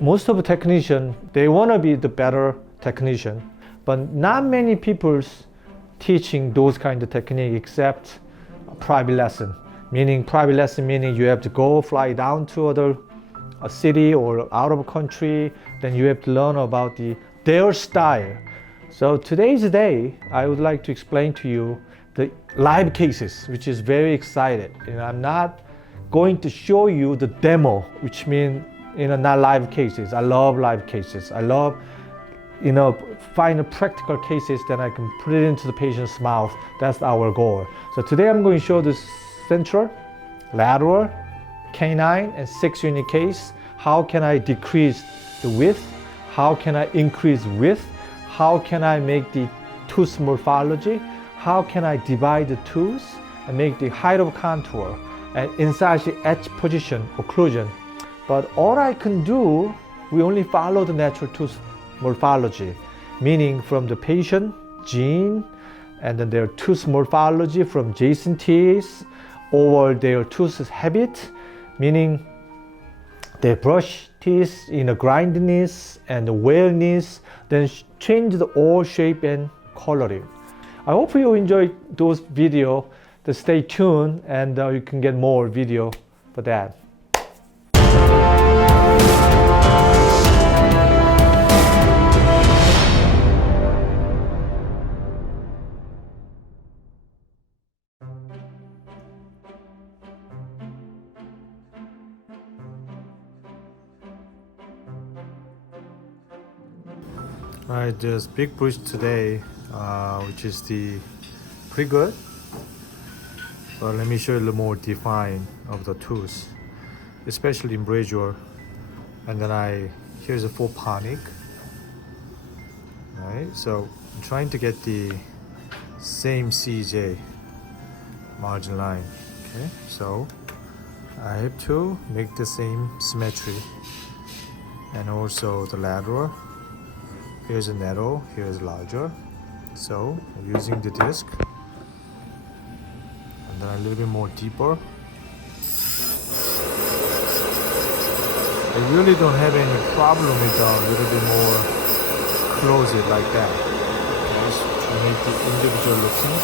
most of the technician, they want to be the better technician, but not many people's teaching those kind of technique except private lesson. Private lesson meaning you have to go fly down to a city or out of country, then you have to learn about their style. So today's day, I would like to explain to you the live cases, which is very excited. I'm not going to show you the demo, which means not live cases. I love live cases. I love find practical cases that I can put it into the patient's mouth. That's our goal. So today I'm going to show the central, lateral, canine, and 6-unit case. How can I decrease the width? How can I increase width? How can I make the tooth morphology? How can I divide the tooth and make the height of contour and incisor edge position, occlusion? But all I can do, we only follow the natural tooth morphology, meaning from the patient gene, and then their tooth morphology from adjacent teeth, or their tooth habit, meaning they brush teeth in the grindiness and the wearness, then change the all shape and coloring. I hope you enjoy those videos. Stay tuned and you can get more video for that. Alright, this big bridge today, which is pretty good. But let me show you a little more define of the tooth, especially in brachial. And then here's a full ponic. Right, so I'm trying to get the same CJ margin line. Okay, so I have to make the same symmetry, and also the lateral. Here's a narrow, here's larger. So I'm using the disc, and then a little bit more deeper. I really don't have any problem with a little bit more close it like that. Just to make the individual looking.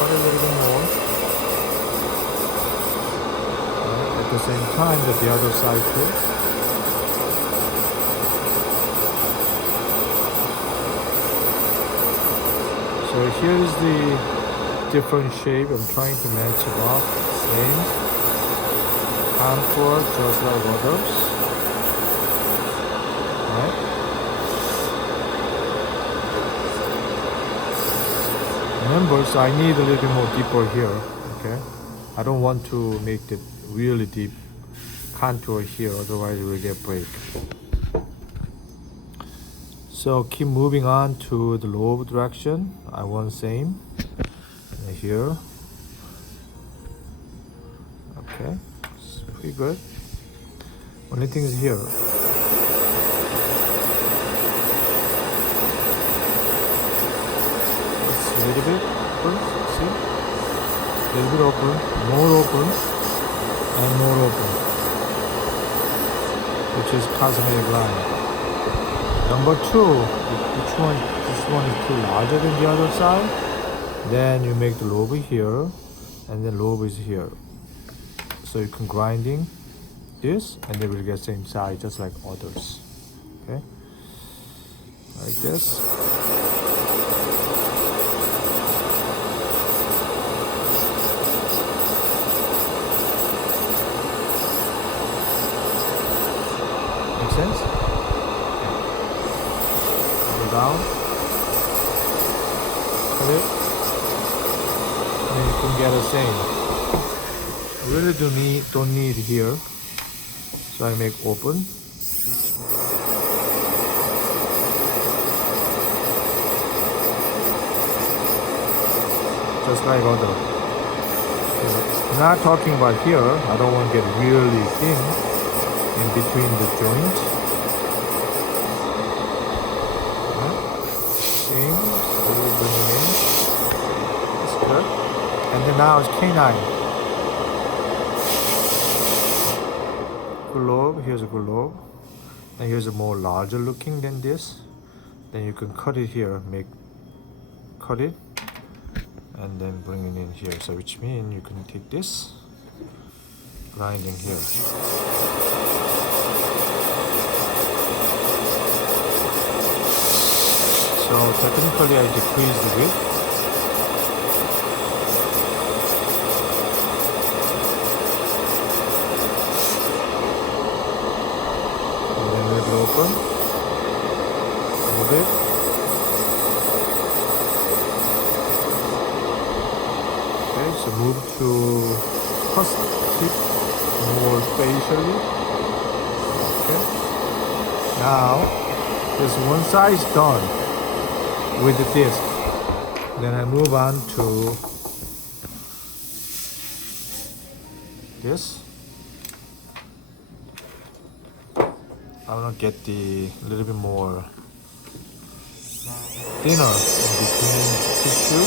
Cut a little bit more. At the same time that the other side too. So here is the different shape. I'm trying to match it up. Same contour, just like others. Right? Remember, so I need a little bit more deeper here. Okay, I don't want to make the really deep contour here, otherwise it will get break. So keep moving on to the lobe direction. I want same. And here. Okay, it's pretty good. Only thing is here. It's a little bit open, see? A little bit open, and more open. Which is cosmetic line. Number two, this one is too larger than the other side. Then you make the lobe here, and then lobe is here. So you can grinding this, and they will get same size just like others. Okay, like this. Make sense? Down, cut it, and you can get the same. I really don't need here, so I make open. Just like other. I'm not talking about here. I don't want to get really thin in between the joint. Slowly bringing in. That's good. And then now it's canine. Good lobe, here's a good lobe, and here's a more larger looking than this. Then you can cut it here, cut it, and then bring it in here. So which means you can take this, grinding here. So technically I decrease the width. Open, move it. Okay, so move to prosthetic more spatially. Okay. Now, this one side is done with the disc. Then I move on to this. I want to get the little bit more thinner in between tissue.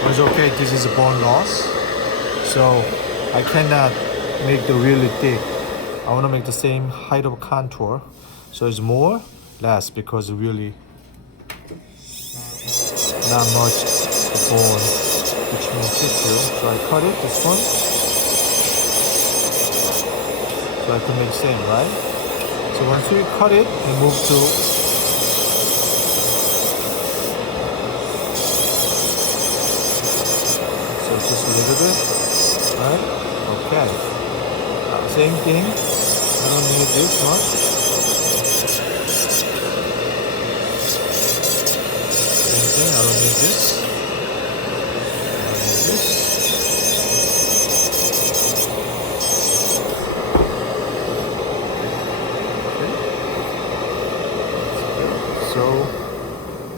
But it's okay, this is a bone loss, so I cannot make the really thick. I want to make the same height of contour, so it's more, less, because really not much bone between tissue. So I cut it, this one. So I can make the same, right? So once we cut it, we move to just a little bit, right? Okay. Same thing. I don't need this much. Same thing. I don't need this. I don't need this.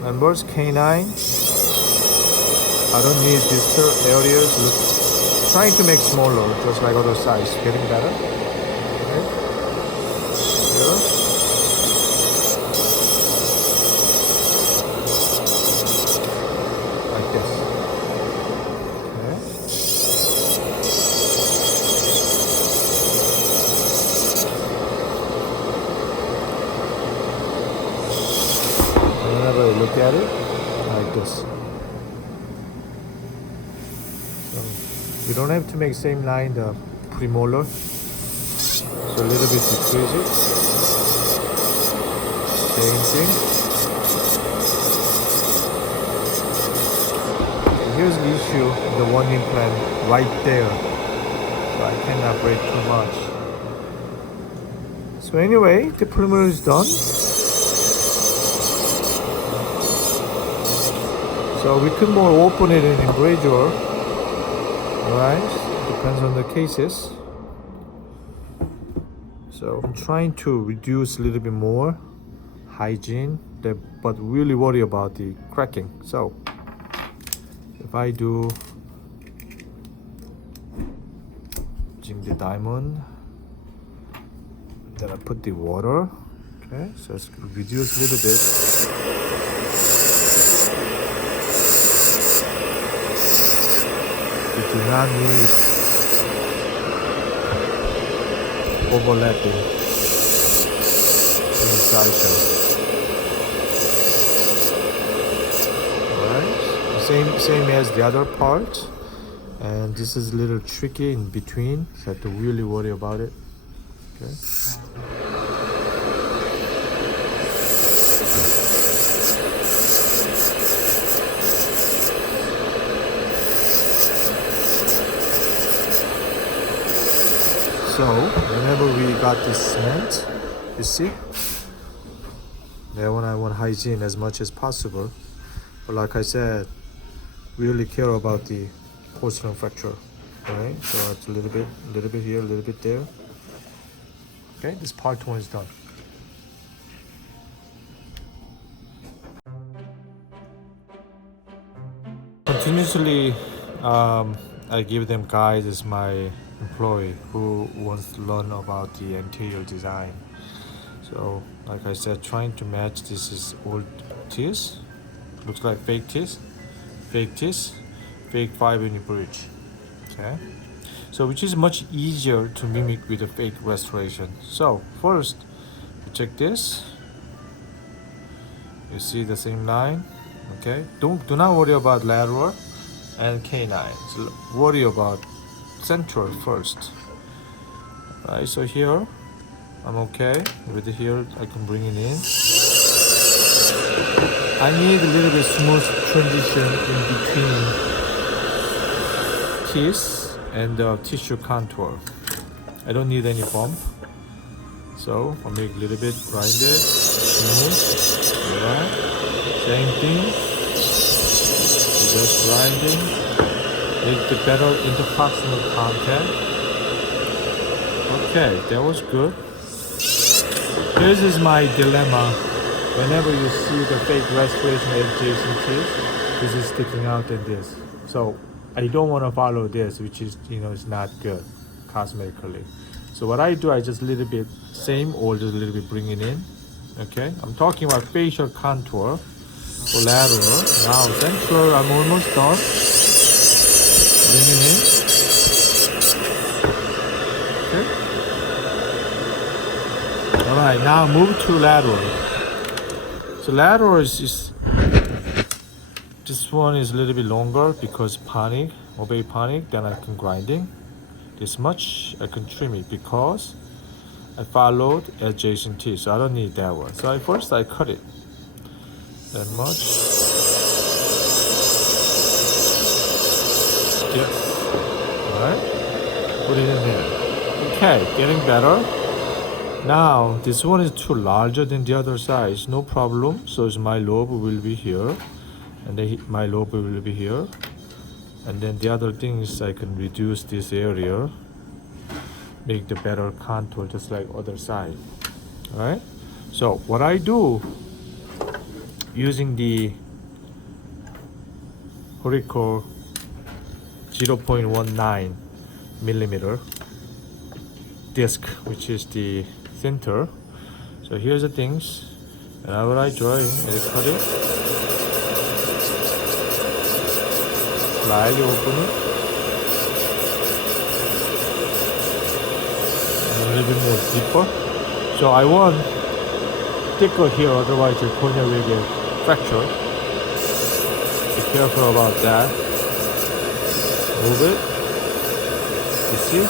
Members, canine. I don't need these areas. Look, trying to make smaller, just like other size. Getting better. Okay. Here. Like this. Okay. Whenever you look at it, like this. So you don't have to make same line the premolar. So a little bit decrease it. Same thing. Here's the issue, the one implant right there. So I cannot break too much. So anyway, the premolar is done. So we could more open it in embrasure, alright, depends on the cases. So I'm trying to reduce a little bit more hygiene, but really worry about the cracking. So if I do using the diamond, then I put the water, okay, so let's reduce a little bit. We do not need overlapping incisor. Alright, same as the other part, and this is a little tricky in between, so I have to really worry about it. Okay. So whenever we got this cement, you see, that one I want hygiene as much as possible. But like I said, really care about the porcelain fracture. Right? So it's a little bit here, a little bit there. Okay, this part one is done. Continuously, I give them guides as my employee who wants to learn about the anterior design. So like I said, trying to match, this is old teeth, looks like fake teeth, fake 5-unit bridge. Okay, So which is much easier to mimic with a fake restoration. So first, check this. You see the same line, okay? Do not worry about lateral and canines. Worry about central first. Right, so here I'm okay with here. I can bring it in. I need a little bit smooth transition in between teeth and the tissue contour. I don't need any bump, so I'll make a little bit grinded, smooth. Alright, same thing. Just grinding, make the better interproximal contact. Okay, that was good. This is my dilemma. Whenever you see the fake restoration adjacent teeth, this is sticking out in this. So I don't want to follow this, which is, it's not good cosmetically. So what I do, I just a little bit same or just a little bit bring it in. Okay, I'm talking about facial contour for lateral. Now central, I'm almost done. Bring it in. Okay. All right, now move to lateral. So lateral is just, this one is a little bit longer because panic, obey panic, then I can grinding. This much I can trim it because I followed adjacent teeth, so I don't need that one. So first I cut it. That much. Yes. Alright. Put it in here. Okay, getting better. Now this one is too larger than the other size. No problem. So my lobe will be here, and then my lobe will be here. And then the other thing is I can reduce this area, make the better contour just like other side. Alright. So what I do, using the Horico 0.19 millimeter disc, which is the center. So here's the things. And what I draw in, I cut it, slightly open it, and a little bit more deeper. So I want thicker here, otherwise your cornea will get fractured. Be careful about that. Move it. You see?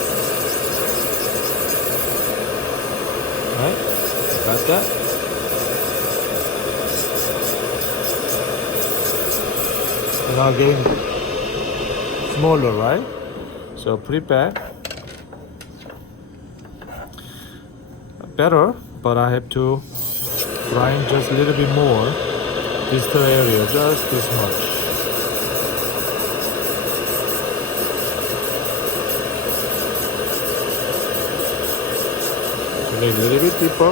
Right? Got that? So now getting smaller, right? So put it back. Better, but I have to grind just a little bit more. Distal area, just this much. Make a little bit deeper.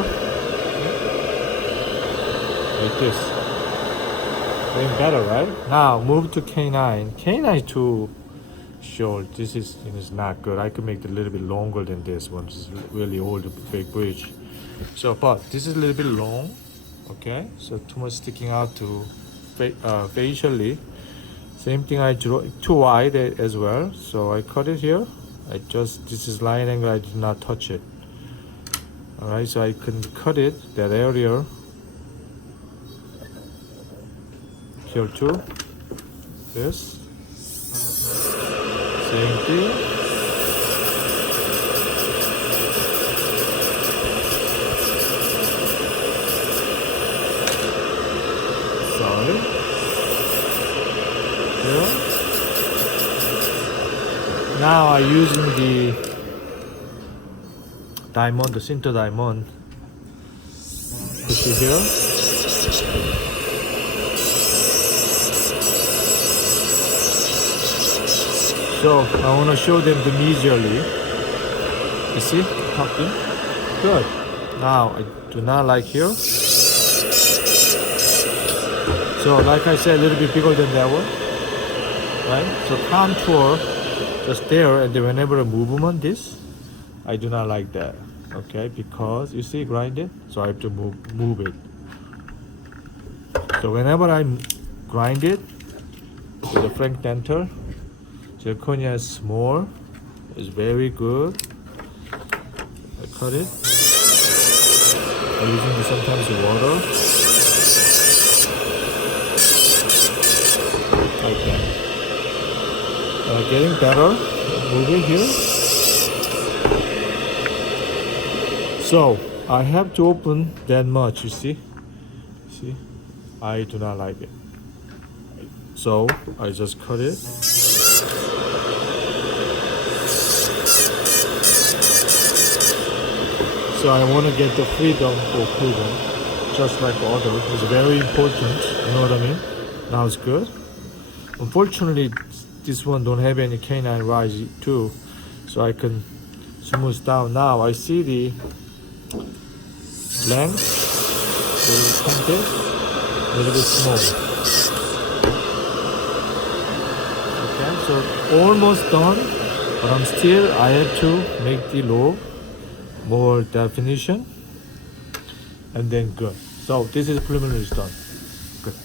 Like this. Getting better, right? Now move to canine. Canine too short. This is not good. I could make it a little bit longer than this one. This is really old, big bridge. So, but this is a little bit long. Okay, so too much sticking out to facially. Same thing, I draw too wide as well. So I cut it here. This is line angle. I did not touch it. All right, so I can cut it that area here too. This same thing. Sorry. Here. Now I'm using the diamond, the center diamond. Push it here. So I want to show them the medially. You see, tucking. Good. Now I do not like here. So like I said, a little bit bigger than that one. Right? So contour just there, and then whenever I movement this, I do not like that. Okay, because you see grind it, so I have to move it. So whenever I grind it with a frank dental, zirconia is small, is very good. I cut it. I'm using sometimes water. Like that. Getting better. Move it here. So I have to open that much, you see? See? I do not like it. So I just cut it. So I want to get the freedom for occlusion, just like others. It's very important, you know what I mean? Now it's good. Unfortunately, this one don't have any canine rise too, so I can smooth down. Now I see the length, little pointed, a little bit small. Okay, so almost done, but I have to make the lobe more definition, and then good. So this is preliminary done. Good.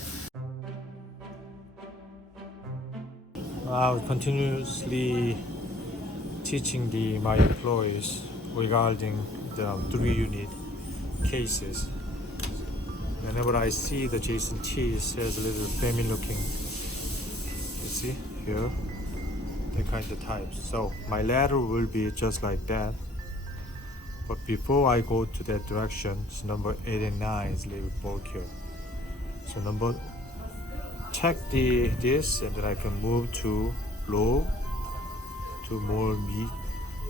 I continuously teaching my employees regarding the 3-unit cases. Whenever I see the Jason teeth has a little family looking, you see here, the kind of types. So my lateral will be just like that. But before I go to that direction, it's number 8 and 9 is a little bit bulkier. So check this, and then I can move to low, to more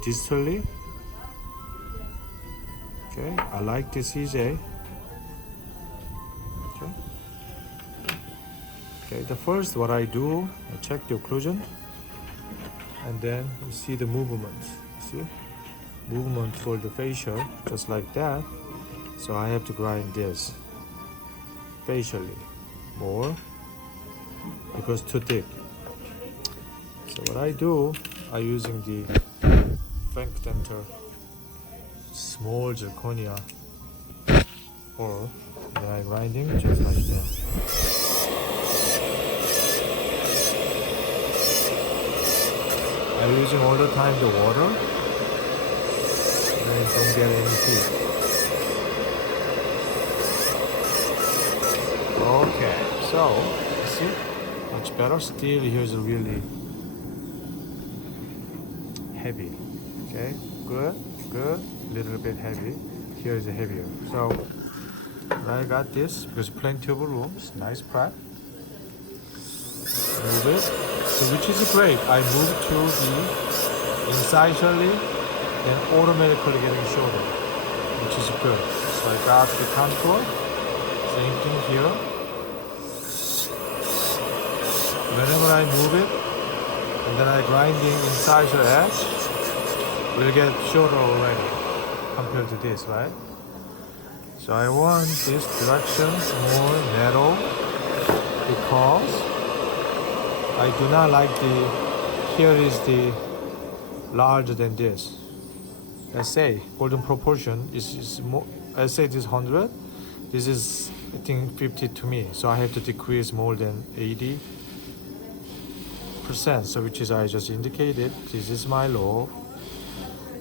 distally. Okay, I like this CJ. Okay, the first what I do, I check the occlusion, and then you see the movement. See? Movement for the facial, just like that. So I have to grind this facially more because too thick. So what I do, I using the Frank Denter small zirconia, or then I grinding just like that. I'm using all the time the water. Don't get any teeth. Okay, so see, much better. Still, here's a really heavy. Okay, good. Little bit heavy. Here is a heavier. So I got this because plenty of rooms. Nice prep. Move it. So which is great. I move to the incisally. And automatically getting shorter, which is good. So I got the contour, same thing here. Whenever I move it, and then I grind the incisor edge, will get shorter already compared to this, right? So I want this direction more narrow because I do not like here is the larger than this. Let's say golden proportion is more. Let's say this 100. This is I think 50 to me. So I have to decrease more than 80%. So which is I just indicated. This is my lobe.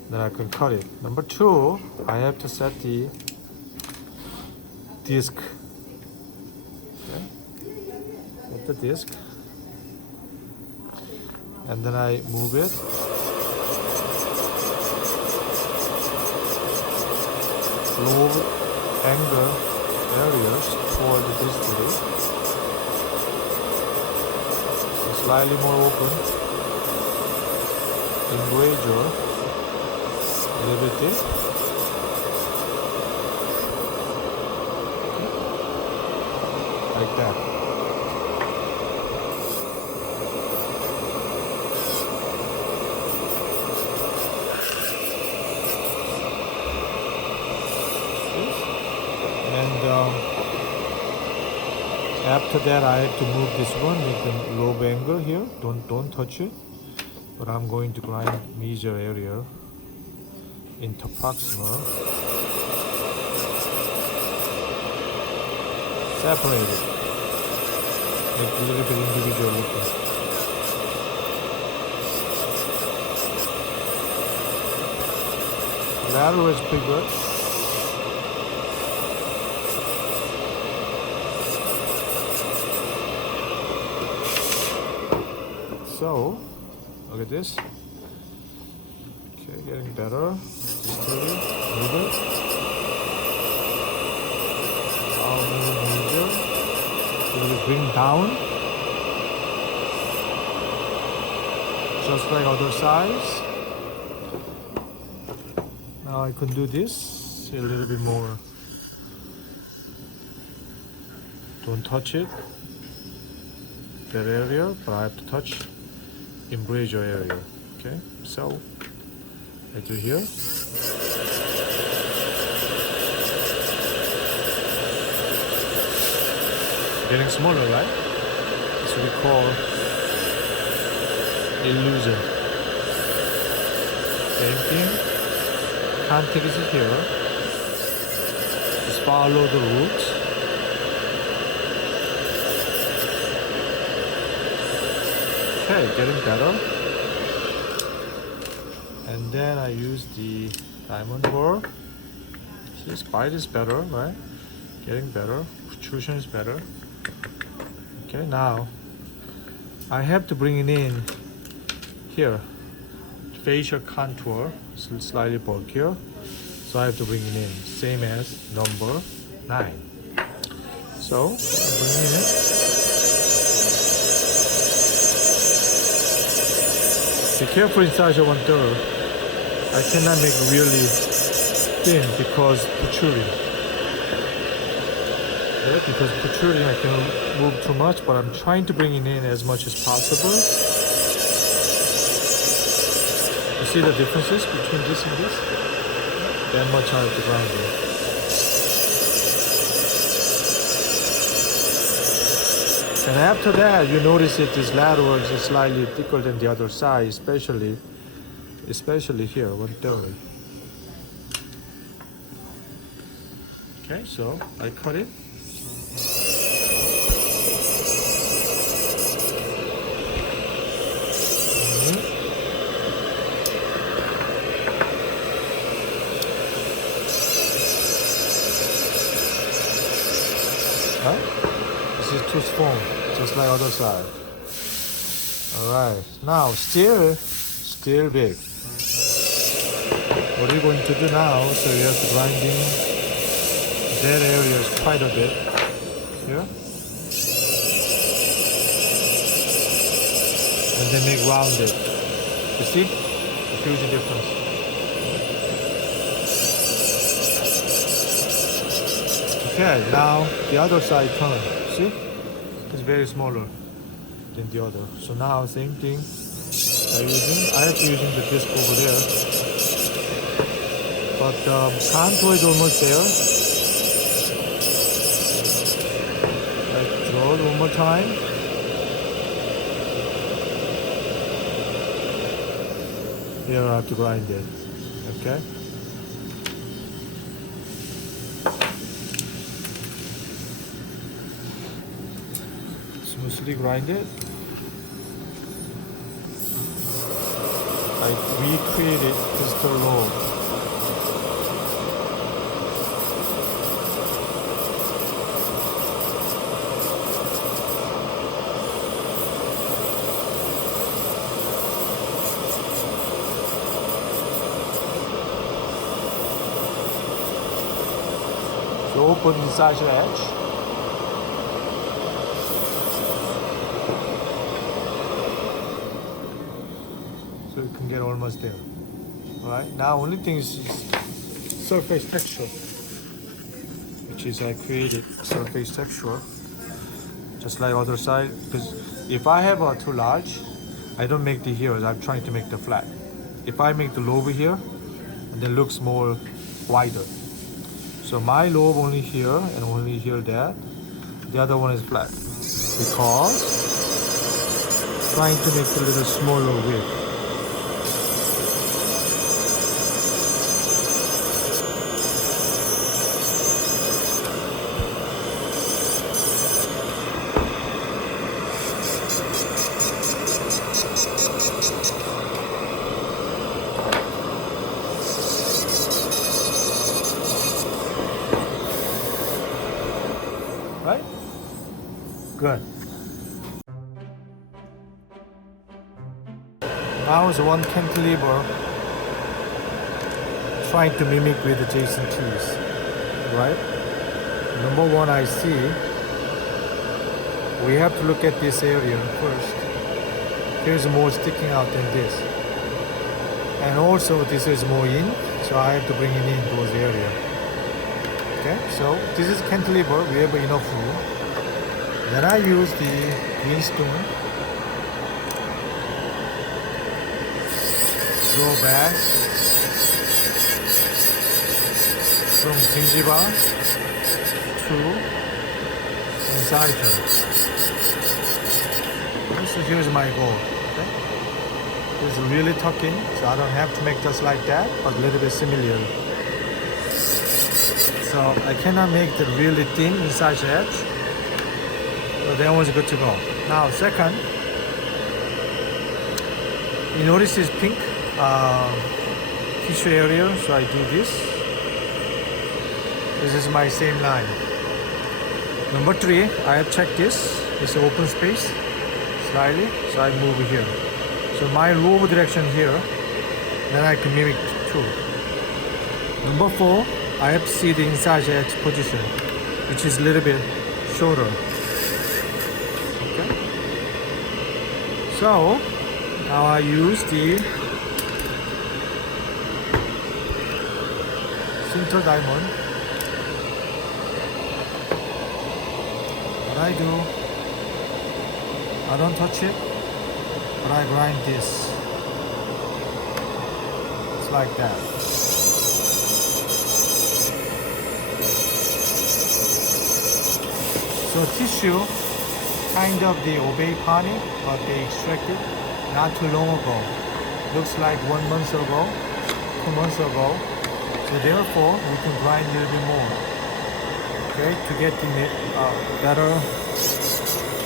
Then I can cut it. Number 2, I have to set the disc. Okay. Set the disc, and then I move it. Lobe angle areas toward the distally. Slightly more open. Engranger. A little bit deep. Like that. After that, I have to move this one, make the lobe angle here. Don't touch it. But I'm going to grind major area, interproximal. Separate it. Make a little bit individual looking. Lateral is pretty good. So, look at this. Okay, getting better. Steady, move it. It will bring down, just like other sides. Now I can do this a little bit more. Don't touch it, that area, but I have to touch embrasure area. Okay, so I do here. Getting smaller, right? That's what we call illusion. Same thing. Contact is here. Just follow the root. Okay, getting better. And then I use the diamond bore. See, bite is better, right? Getting better. Protrusion is better. Okay, now I have to bring it in here. Facial contour is slightly bulkier, so I have to bring it in, same as number 9. So I bring it in. Be careful incisor 1/3. I cannot make it really thin because protruding. Because protruding I can move too much, but I'm trying to bring it in as much as possible. You see the differences between this and this? That much I have to grind it. And after that, you notice that these laterals are slightly thicker than the other side, especially here, 1/3. Okay, so I cut it. This is too small, just like other side. Alright, now still big. What are you going to do now? So you have to grinding that area is quite a bit here. And then make rounded. You see? A huge difference. Okay, now the other side turn. See? It's very smaller than the other. So now same thing. I have to using the disc over there. But contour is almost there. Let's draw it one more time. Here I have to grind it. Okay? Smoothly grind it. I recreated crystal roll. So open inside your edge. So you can get almost there. Alright, now only thing is surface texture, which is I created surface texture just like other side, because if I have a too large, I don't make the here, I'm trying to make the flat. If I make the lobe here, and then looks more wider. So my lobe only here and only here that. The other one is flat because trying to make a little smaller width. Good. Now is one cantilever trying to mimic with adjacent teeth, right? Number one, I see we have to look at this area first. Here's more sticking out than this. And also this is more in, so I have to bring it in those areas. Okay, so this is cantilever, we have enough room. Then I use the greenstone, draw back from gingiva to incisor. So here's my goal. Okay? It's really tucking, so I don't have to make just like that, but a little bit similar. So I cannot make the really thin incisor edge. So that one's good to go. Now second, you notice this pink tissue area, so I do this. This is my same line. Number three, I have checked this. It's open space slightly, so I move here. So my lower direction here, then I can mimic too. Number four, I have to see the incisor edge position, which is a little bit shorter. Okay. So now I use the center diamond. What I do, I don't touch it, but I grind this. It's like that. So tissue, kind of the obey pani, but they extracted not too long ago. Looks like 1 month ago, 2 months ago. So therefore, we can grind a little bit more. Okay, to get the better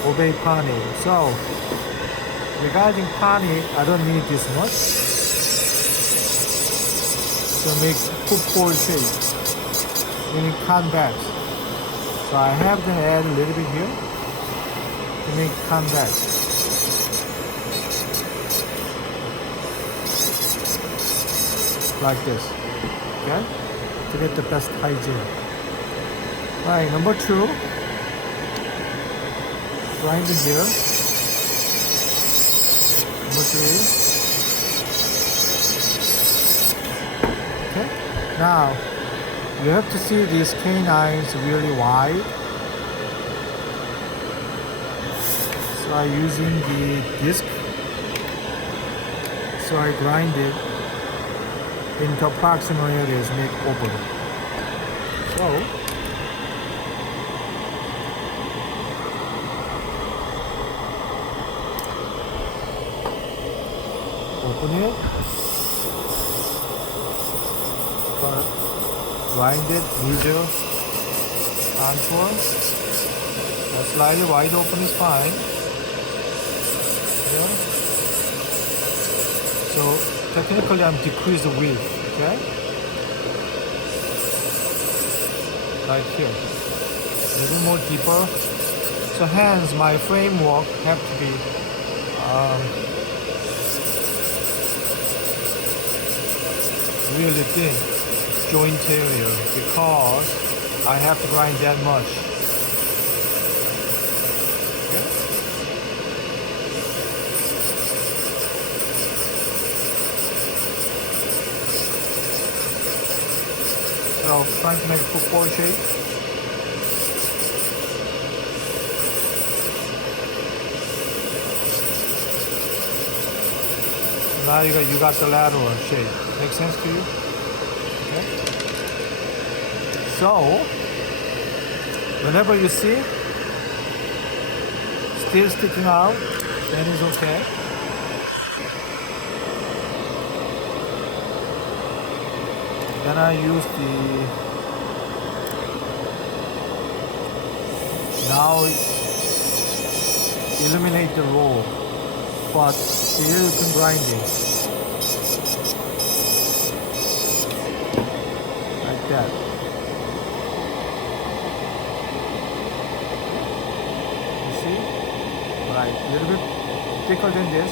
obey pani. So regarding pani, I don't need this much. So make football shape, meaning convex. So I have to add a little bit here to make convex. Like this, okay? To get the best hygiene. Alright, number two, grind it here. Number three. Okay, now you have to see these canines really wide. So I'm using the disc. So I grind it into proximal areas, make open. So open it, grind it, major contour. Slightly wide open is fine. Yeah. So technically I'm decrease the width, okay? Like here. A little more deeper. So hence my framework have to be really thin joint area because I have to grind that much. Okay. So trying to make a football shape. So now you got the lateral shape. Make sense to you? Okay. So whenever you see still sticking out, then it's okay. Then I use the now eliminate the roll, but still you can grind it. That. You see? like a little bit thicker than this.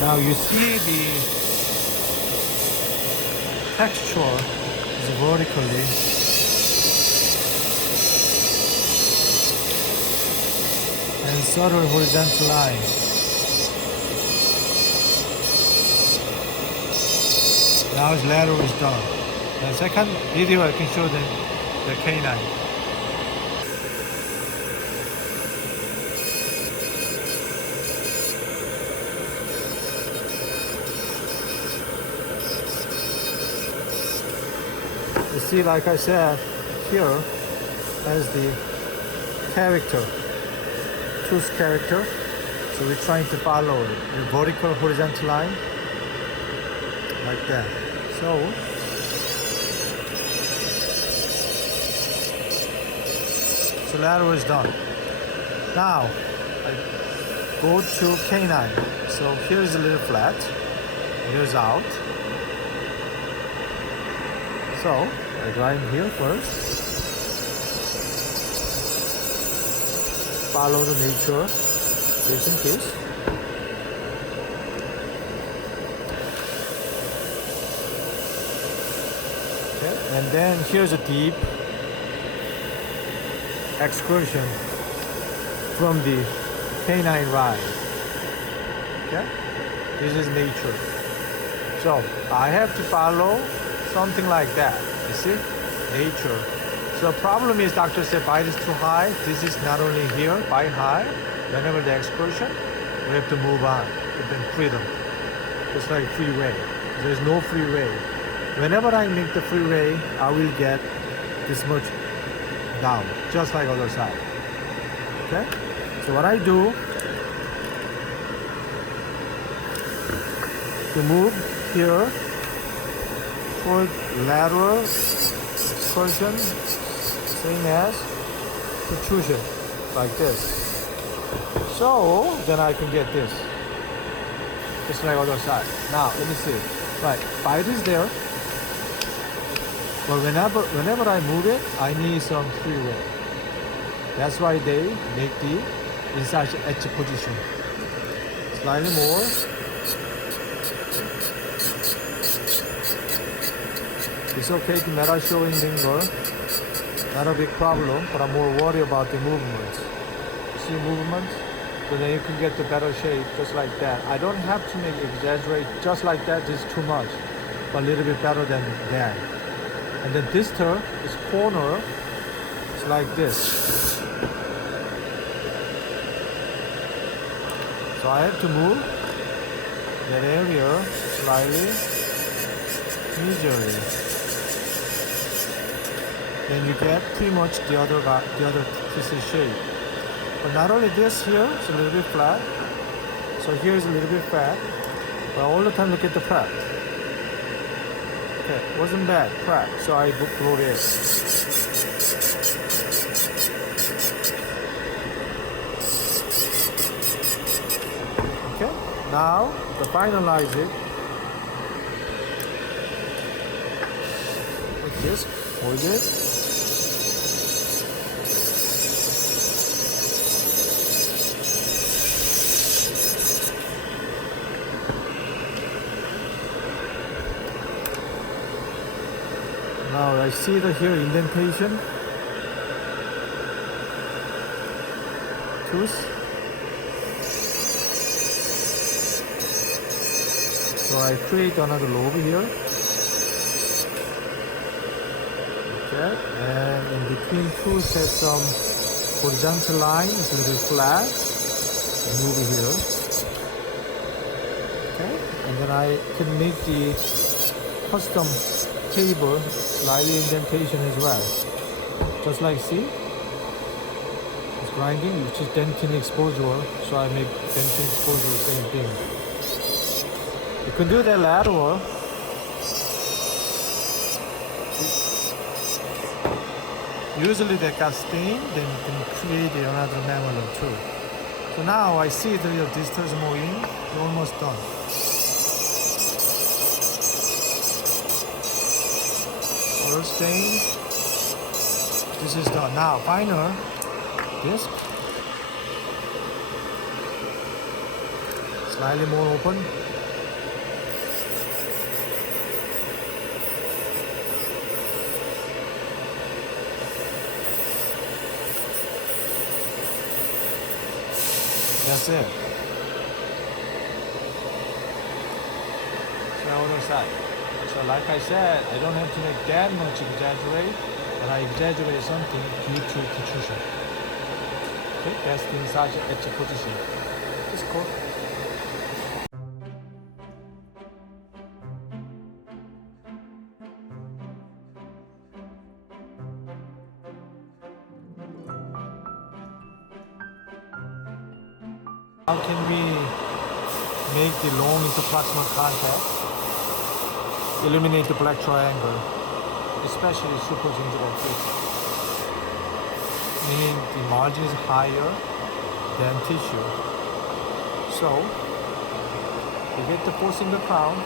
Now you see the texture is vertically and subtle horizontal line. Now his lateral is done. The second video I can show them the canine. You see, like I said, here has the character, tooth character. So we're trying to follow it. The vertical horizontal line, like that. So lateral is done. Now I go to canine. So here's a little flat, here's out. So I grind here first. Follow the nature, just in case. Okay, and then here's a deep excursion from the canine ride. Okay, this is nature. So I have to follow something like that, you see, nature. So the problem is, doctor said, bite is too high. This is not only here, bite high. Whenever the excursion, we have to move on, give them freedom. Just like freeway. There's no freeway. Whenever I make the freeway, I will get this much down, just like other side. Okay? So what I do to move here toward lateral excursion, same as protrusion, like this. So then I can get this, just like other side. Now let me see. Right, bite is there, but whenever I move it, I need some freeway. That's why they make the incisor edge position. Slightly more. It's okay to metal showing finger, not a big problem, but I'm more worried about the movements. See movements? So then you can get the better shape just like that. I don't have to make exaggerate just like that, just too much, but a little bit better than that. And then this turn, this corner, it's like this. So I have to move that area slightly, easily. Then you get pretty much the other twisted shape. But not only this here, it's a little bit flat. So here is a little bit flat. But all the time look at the flat. Okay, wasn't bad, flat. So I brought it. Okay, now to finalize it, like this, hold it. Now I see the here indentation, tooth. So I create another lobe here. Okay, and in between tooth has some horizontal line, it's a little flat. Move here. Okay, and then I can make the custom table slightly indentation as well. Just like see, it's grinding, which is dentin exposure. So I make dentin exposure same thing. You can do that lateral. Usually they got stain, then you can create another manual too. So now I see that your distal is moving. You're almost done. Oral stain. This is done. Now finer disc. Slightly more open. That's it. So other side. So like I said, I don't have to make that much exaggerate, but I exaggerate something due to protrusion. Okay, that's the incisor edge position. It's cool. How can we make the long interproximal contact, eliminate the black triangle, especially supragingival cases, meaning the margin is higher than tissue. So we get the force in the crown,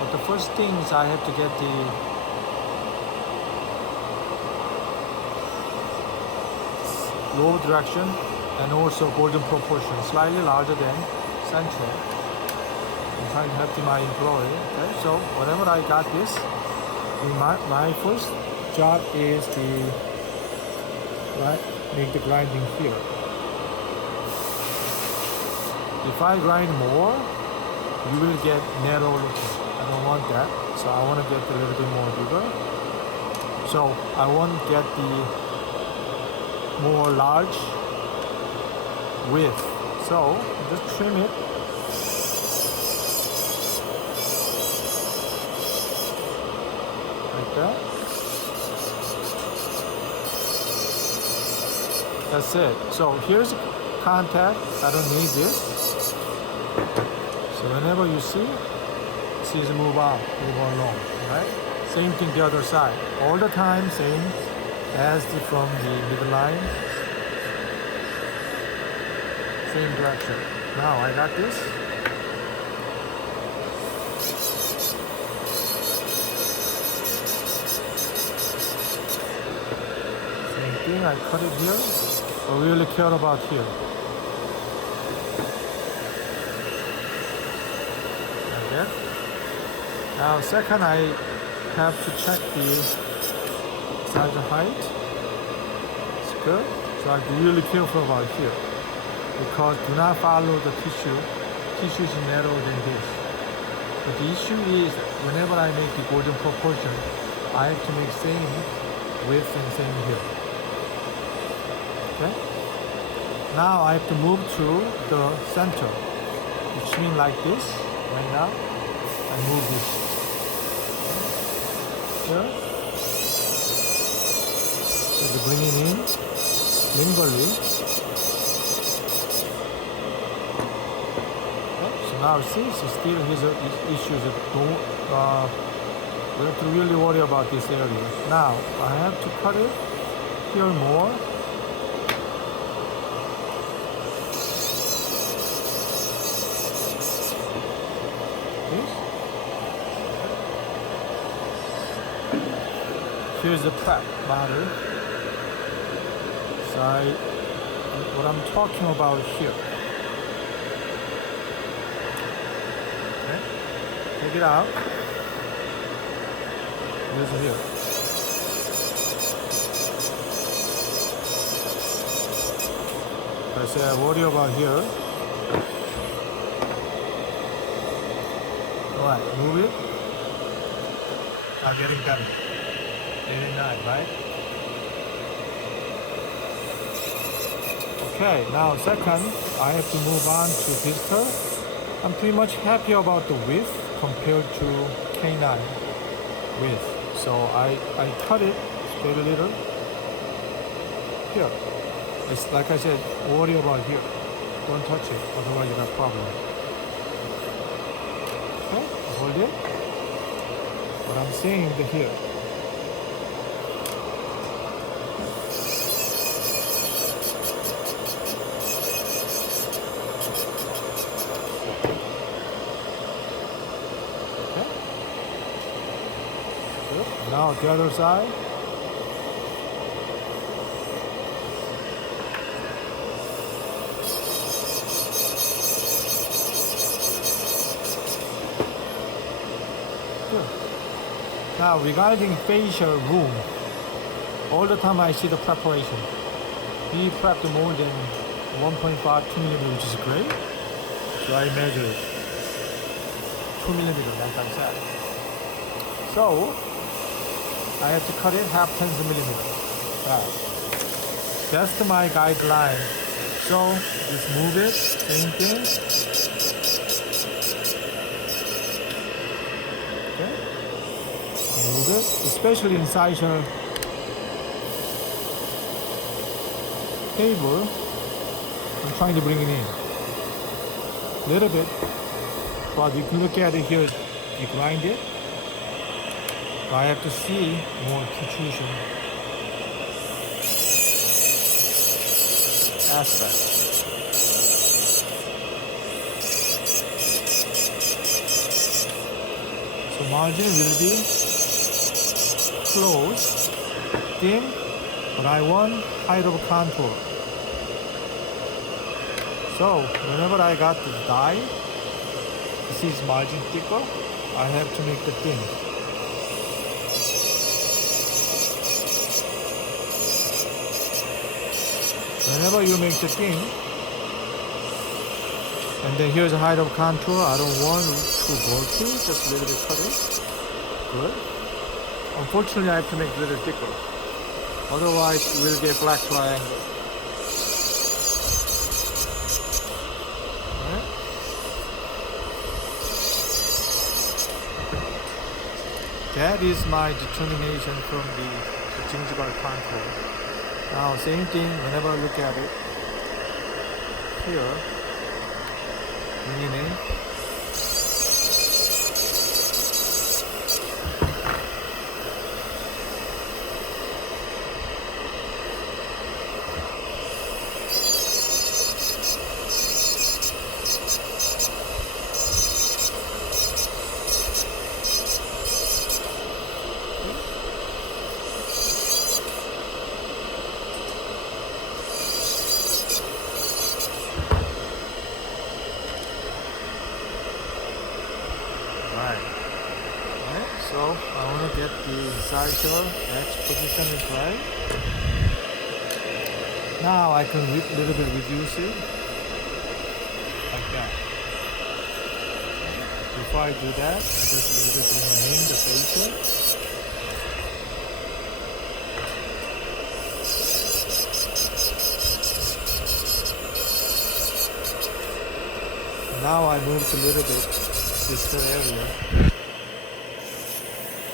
but the first thing is I have to get the lower direction and also golden proportion, slightly larger than central. I'm trying to help my employee. Okay, so whenever I got this, my first job is to make the grinding here. If I grind more, you will get narrow looking. I don't want that, so I want to get a little bit more bigger. So I want to get the more large width. So just trim it. Like that. That's it. So here's contact. I don't need this. So whenever you see it move out, move along, right? Same thing the other side. All the time same as from the midline. Same direction. Now I got this. Same thing, I cut it here. I really care about here. Like that. Now second I have to check the incisor height. It's good. So I have to be really careful about here. Because do not follow the tissue. Tissue is narrower than this. But the issue is whenever I make the golden proportion, I have to make same width and same here. Okay? Now I have to move to the center, which means like this right now. I move this here. So bring it in lingually. Now see, so still his issues we have to really worry about this area. Now I have to cut it here more. This. Here's the prep model. So what I'm talking about here. Take it out. Here's here. I say I worry about here. Alright, move it. Now getting better. Very nice, right? Okay, now second, I have to move on to distal. I'm pretty much happy about the width compared to canine width. So I cut it very little here. It's like I said, worry about here. Don't touch it, otherwise you have problem. Okay, hold it. What I'm saying the here. Good. Now the other side. Good. Now regarding facial room, all the time I see the preparation. He prepped more than 1.5, 2 millimeter, which is great. So I measured 2 millimeter length and set. So I have to cut it half tens of millimeters. That's my guideline. So just move it, same thing. Okay. Move it, especially incisor table. I'm trying to bring it in a little bit, but you can look at it here. You grind it. I have to see more protrusion aspect. So margin will be close, thin, but I want height of contour. So whenever I got the die, this is margin thicker, I have to make the thin. Whenever you make the thin, and then here's the height of contour, I don't want too bulky, just a little bit cut it. Good. Unfortunately, I have to make a little thicker. Otherwise, we'll get black triangle. Right? That is my determination from the gingival contour. Now, same thing, whenever I look at it, here, bringing in. So I want to get the incisor X position is right. Now I can a little bit reduce it like that. Before I do that, I just a little bit bring in the facial. Now I moved a little bit distal area.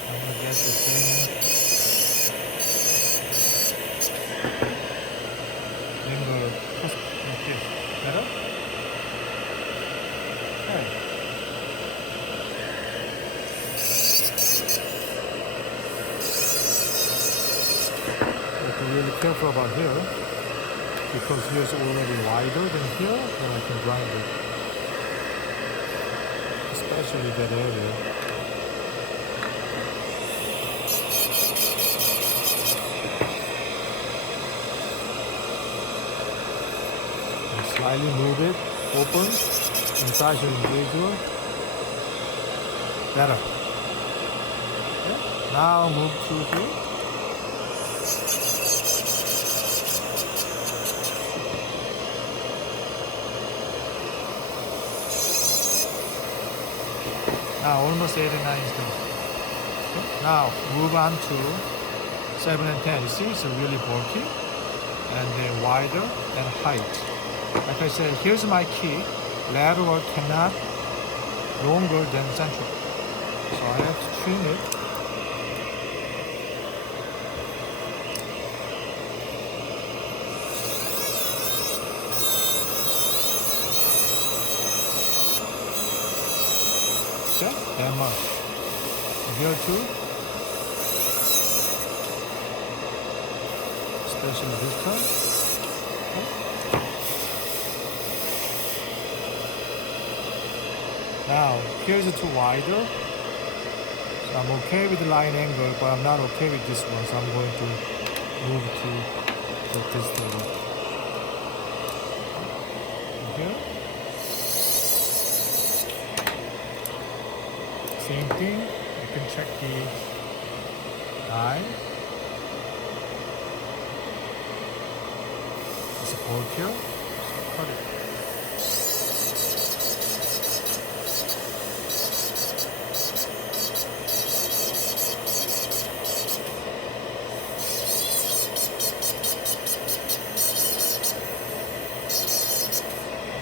I'm gonna get the same angle like this. Better? Okay. You have to be really careful about here, because here's already wider than here, then I can grind it. Especially that area. Slightly move it, open, inside your incisor. Better. Okay. Now move to here. Now almost 8 and 9 is done. Okay. Now move on to 7 and 10. You see, it's really bulky and then wider and height. Like I said, here's my key. Lateral cannot longer than central. So I have to trim it. Okay, that much. Here too. Especially this time. Now, here's too wider, so I'm okay with the line angle, but I'm not okay with this one, so I'm going to move to the distal one. Here. Same thing, you can check the eye. It's a bolt here, so cut it.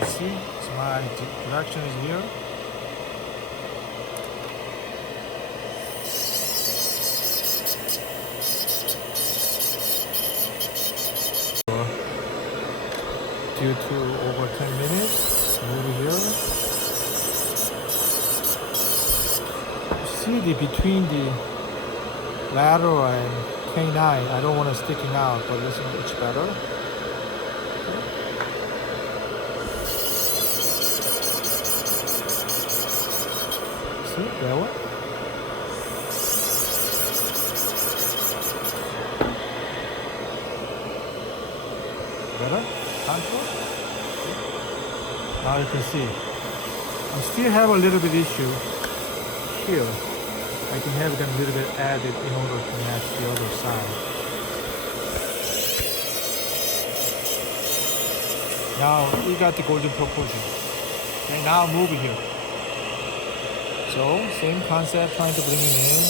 See, so my direction is here. Due to over 10 minutes, move here. See the between the lateral and canine, I don't want it sticking out, but this is much better. See, that one? Better? Contour? Now you can see. I still have a little bit issue here. I can have them a little bit added in order to match the other side. Now we got the golden proportion. And now move it here. So same concept, trying to bring it in.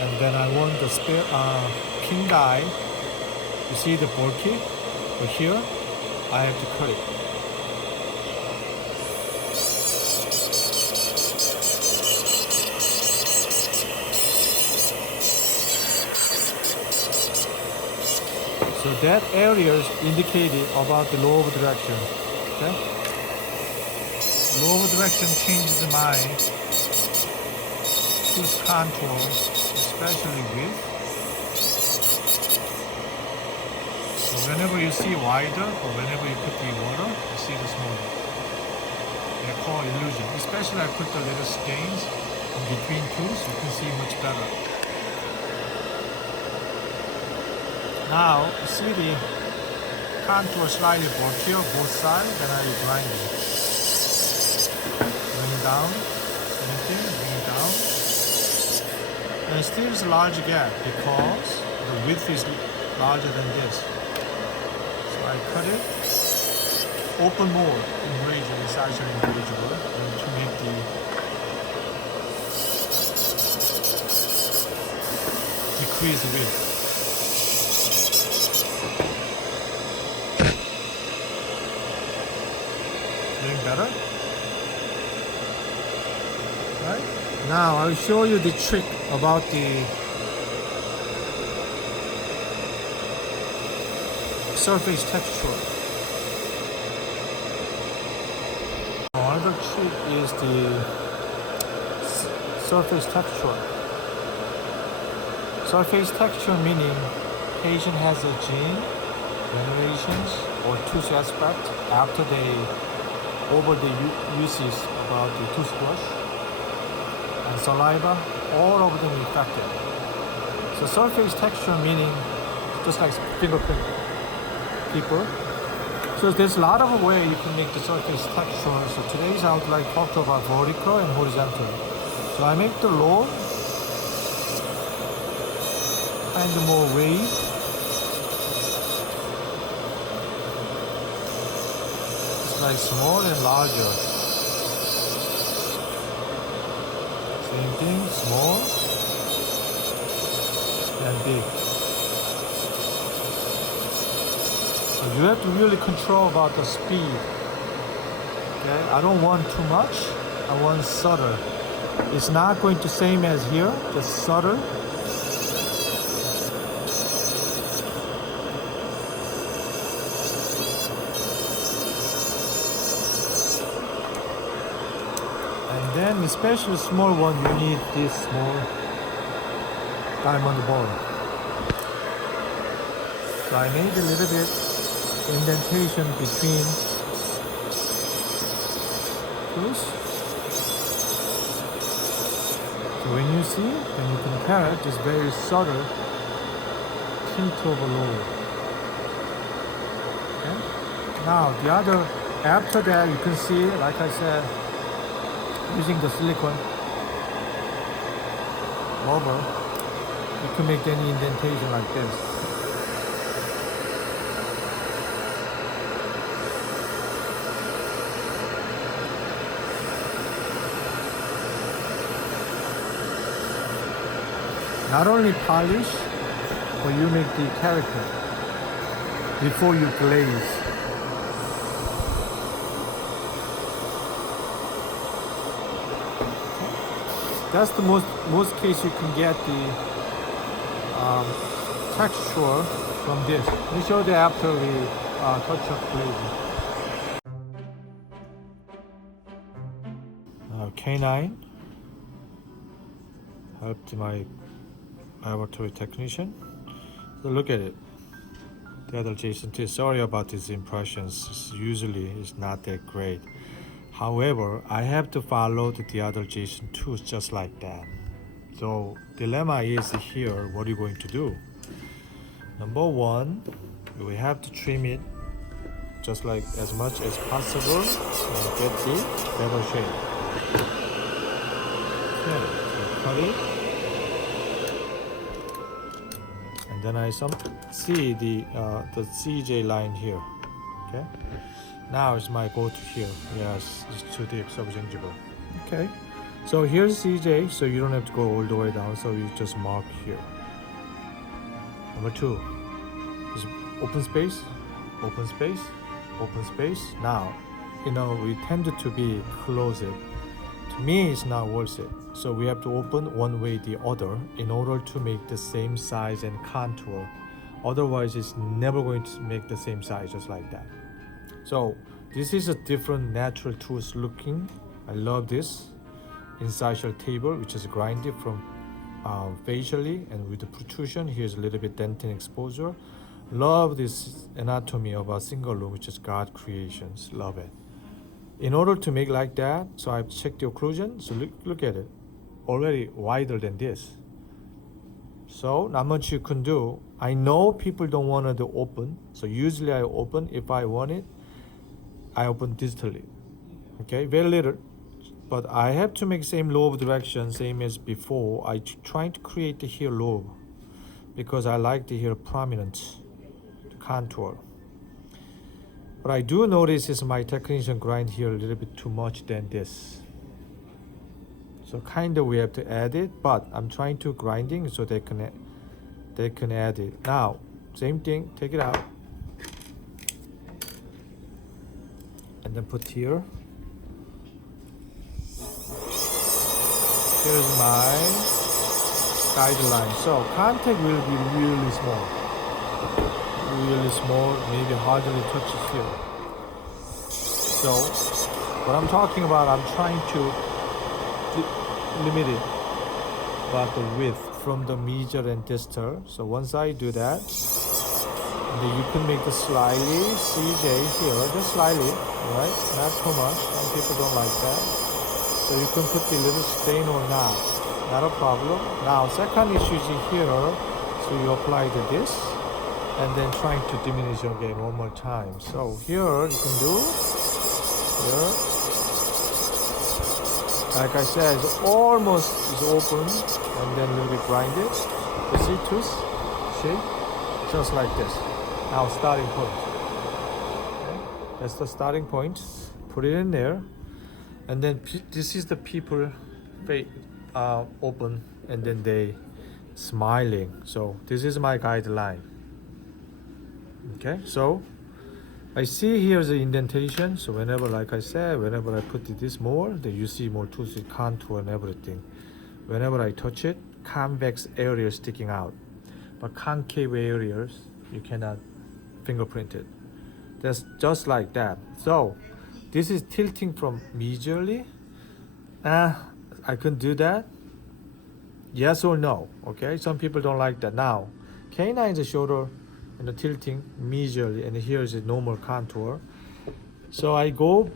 And then I want the spare king die. You see the bulky? But here I have to cut it. So that area is indicated about the lower direction. Okay? Lower direction changes my tooth contour, especially width. So whenever you see wider or whenever you put the water, you see the smaller. They call illusion. Especially I put the little stains in between tooths, you can see much better. Now, you see the contour slightly bulkier both sides, then I grind it. Bring it down, same thing, bring it down. And still is a large gap because the width is larger than this. So I cut it, open more, enlarge the size of individual, and to make the decrease the width. Better. Right? Now I'll show you the trick about the surface texture. Another trick is the surface texture. Surface texture meaning patient has a gene, generations, or tooth aspect after they over the uses about the toothbrush and saliva, all of them affected. So surface texture meaning just like fingerprint people. So there's a lot of way you can make the surface texture. So today's I would like to talk about vertical and horizontal. So I make the low kind of more wave. Like small and larger. Same thing, small and big. So you have to really control about the speed. Okay, I don't want too much. I want subtle. It's not going to same as here, just subtle. Then especially small one, you need this small diamond ball. So I made a little bit indentation between tooth. when you see, then you compare this very subtle tilt of a lobe. Okay? Now the other, after that you can see, like I said, using the silicone rubber, you can make any indentation like this. Not only polish, but you make the character before you glaze. That's the most case you can get the texture from this. Let me show you after we touch up glazing. Canine helped my laboratory technician. So look at it. The other Jason too. Sorry about these impressions. Usually it's not that great. However, I have to follow the other Jason too, just like that. So dilemma is here. What are you going to do? Number one, we have to trim it just like as much as possible and get the better shape. Okay, so cut it. And then I see the CJ line here. Okay. Now it's my go to here. Yes, it's too deep, subgingival. Okay. So here's CJ, so you don't have to go all the way down. So you just mark here. Number two is open space, open space, open space. Now, we tended to be closed. To me, it's not worth it. So we have to open one way the other in order to make the same size and contour. Otherwise, it's never going to make the same size just like that. So this is a different natural tooth looking. I love this incisor table, which is grinded from facially and with the protrusion. Here's a little bit dentin exposure. Love this anatomy of a single loop, which is God creations. Love it. In order to make like that, so I've checked the occlusion. So look at it, already wider than this. So not much you can do. I know people don't want it to open, so usually I open. If I want it, I open distally. Okay, very little, but I have to make same lobe direction, same as before. I trying to create the here lobe because I like the here prominent contour. But I do notice is my technician grind here a little bit too much than this. So kind of we have to add it, but I'm trying to grinding so they can add it. Now, same thing, take it out. And then put here. Here's my guideline. So contact will be really small. Really small, maybe hardly touches here. So what I'm talking about, I'm trying to limit it about the width from the major and distal. So once I do that, then you can make the slightly CJ here, just slightly, right? Not too much. Some people don't like that. So you can put the little stain or not a problem. Now second issue is here, so you apply this and then trying to diminish again one more time. So here you can do here. Like I said, it's almost is open and then a little bit grinded. You see tooth shape, just like this. Now starting point. Okay. That's the starting point. Put it in there, and then this is the people open, and then they smiling. So this is my guideline. Okay, so I see here's the indentation. So whenever, like I said, whenever I put this more, then you see more tooth contour and everything. Whenever I touch it, convex areas sticking out, but concave areas you cannot fingerprint it. That's just like that. So this is tilting from medially. I can do that. Yes or no? Okay. Some people don't like that. Now, canine is a shoulder and the tilting medially, and here is a normal contour. So I go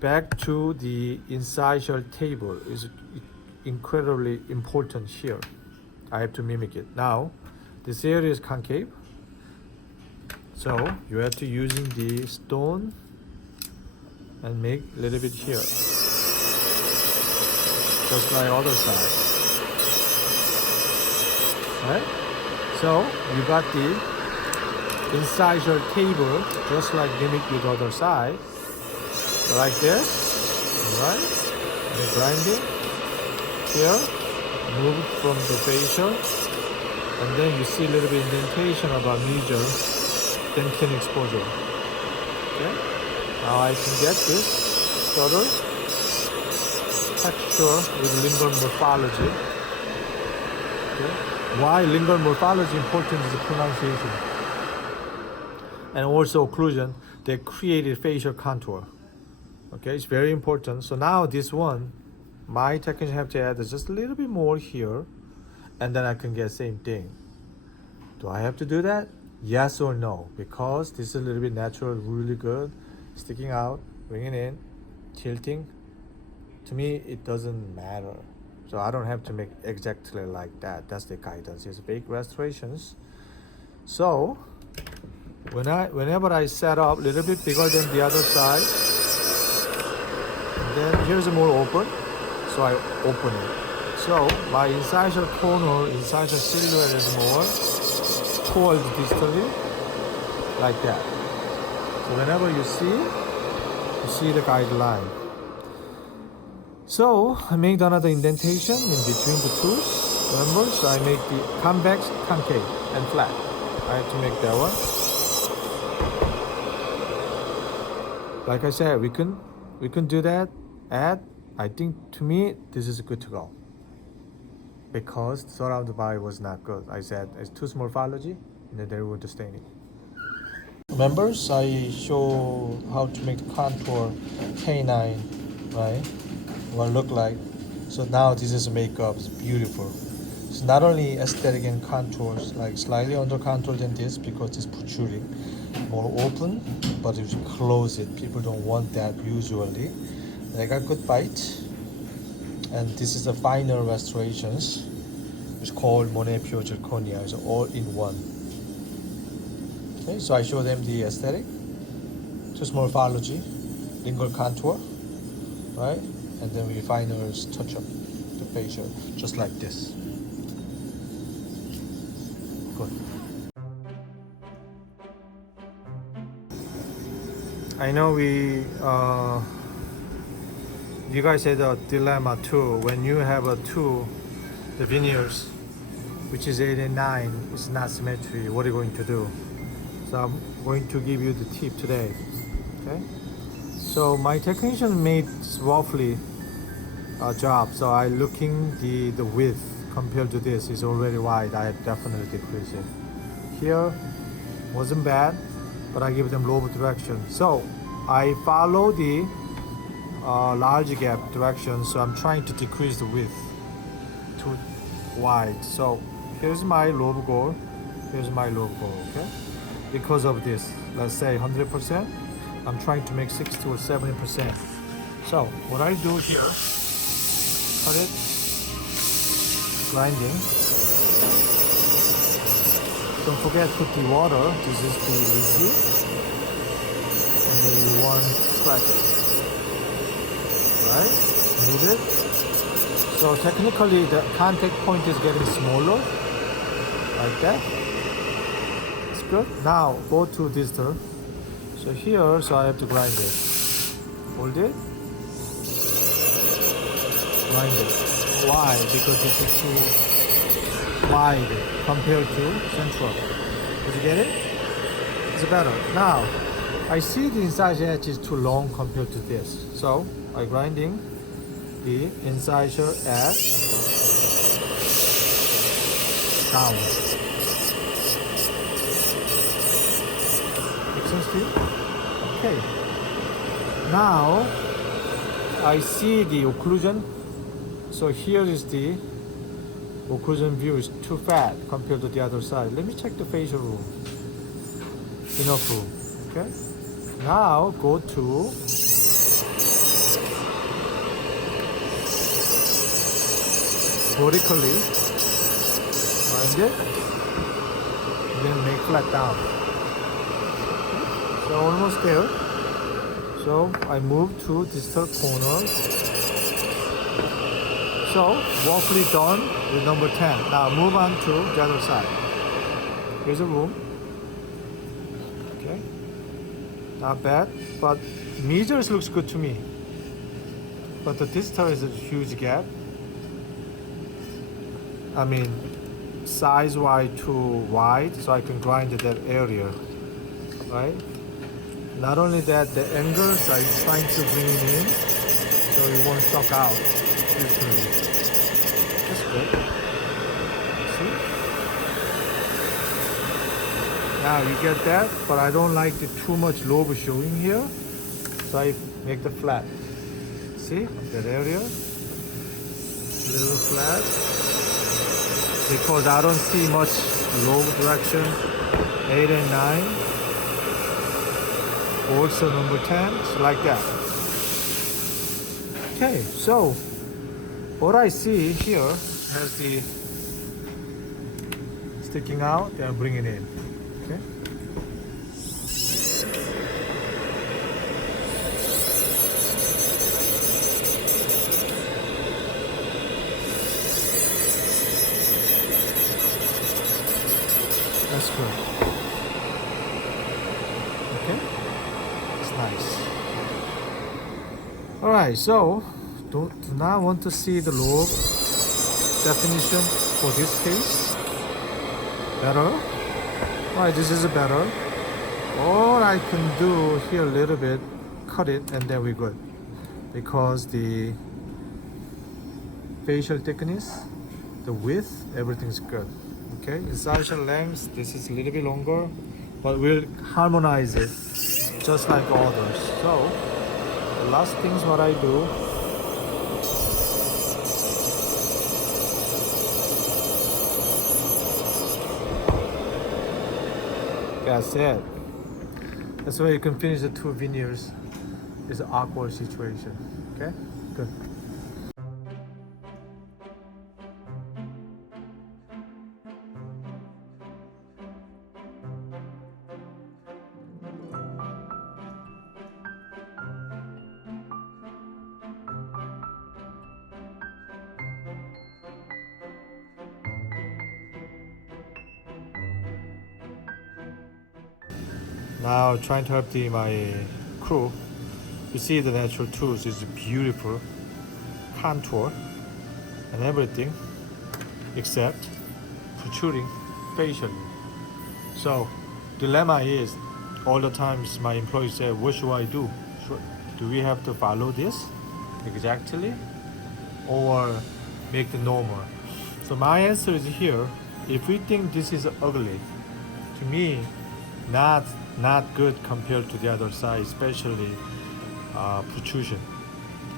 back to the incisor table. incredibly important here. I have to mimic it. Now, this area is concave. So you have to using the stone and make a little bit here. Just like other side. Right? So you got the incisor table just like mimic with other side. Like this. Alright? And grinding. Here. Move from the facial. And then you see a little bit indentation about major dentin exposure. Okay? Now I can get this subtle texture with lingual morphology. Okay? Why lingual morphology important is the pronunciation. And also occlusion, they created facial contour. Okay, it's very important. So now this one, my technician have to add just a little bit more here, and then I can get same thing. Do I have to do that? Yes or no? Because this is a little bit natural, really good, sticking out, bringing in, tilting. To me, it doesn't matter. So I don't have to make exactly like that. That's the guidance. It's big restorations. So whenever I set up a little bit bigger than the other side, and then here's a more open, so I open it. So my incisor corner, incisor silhouette is more toward distally, like that. So whenever you see the guideline. So I made another indentation in between the tooth. Remember, so I make the convex, concave, and flat. I have to make that one. Like I said, we can do that. I think to me this is good to go. Because the surrounded body was not good. I said it's tooth morphology, and then they were the staining. Remember, I show how to make the contour canine, right? What it look like. So now this is makeup. It's beautiful. It's not only aesthetic and contours, like slightly under contour than this because it's protruding. More open, but if you close it, people don't want that usually. And I got good bite. And this is the final restorations. It's called Monet Pure Zirconia. It's all in one. Okay, so I show them the aesthetic, tooth morphology, lingual contour, right? And then we finally touch up the facial, just like this. Good. I know you guys had a dilemma too. When you have a two, the veneers, which is 8 and 9, is not symmetry. What are you going to do? So I'm going to give you the tip today. Okay. So my technician made roughly a job. So I looking the width compared to this is already wide. I have definitely decreased it. Here wasn't bad, but I give them lobe direction. So I follow the large gap direction. So I'm trying to decrease the width to wide. So here's my lobe goal. Here's my lobe goal. Okay. Because of this, let's say 100%. I'm trying to make 60 or 70%. So what I do here, cut it, grinding. Don't forget put the water. This is the receipt, and then you want to track it. Right? Move it. So technically the contact point is getting smaller, like that. It's good. Now go to distal. So here, so I have to grind it. Hold it. Grind it. Why? Because this is too wide compared to central. Did you get it? It's better. Now, I see the incisor edge is too long compared to this. So, I'm grinding the incisor edge down. Make sense to you? Okay. Now, I see the occlusion. So here is the occlusion view is too fat compared to the other side. Let me check the facial room. Enough room. Okay. Now go to vertically, grind it, and then make flat down. So almost there. So I move to distal corner. So roughly done with number 10. Now move on to the other side. Here's a room. Okay. Not bad, but measures looks good to me. But the distal is a huge gap. I mean, size-wise too wide, so I can grind that area, right? Not only that, the angles I'm trying to bring it in, so it won't suck out literally. That's good. See? Now you get that, but I don't like the too much lobe showing here, so I make the flat. See that area? A little flat. Because I don't see much lobe direction. 8 and 9. Also number 10, so like that. Okay, so what I see here has the sticking out, then bring it in. Okay. That's good. Okay. It's nice. Alright, so do not want to see the lobe definition for this case. Better. Alright, this is better. All I can do here a little bit, cut it, and then we're good. Because the facial thickness, the width, everything's good. Okay, incisor length, this is a little bit longer, but we'll harmonize it just like others. So, the last things what I do, that's it. That's why you can finish the 2 veneers. It's an awkward situation. Okay, good. Now trying to help my crew. You see the natural tools is beautiful contour and everything except protruding facially. So dilemma is all the times my employees say, what should I do? Do we have to follow this exactly or make the normal? So my answer is here. If we think this is ugly, to me, not good compared to the other side, especially protrusion,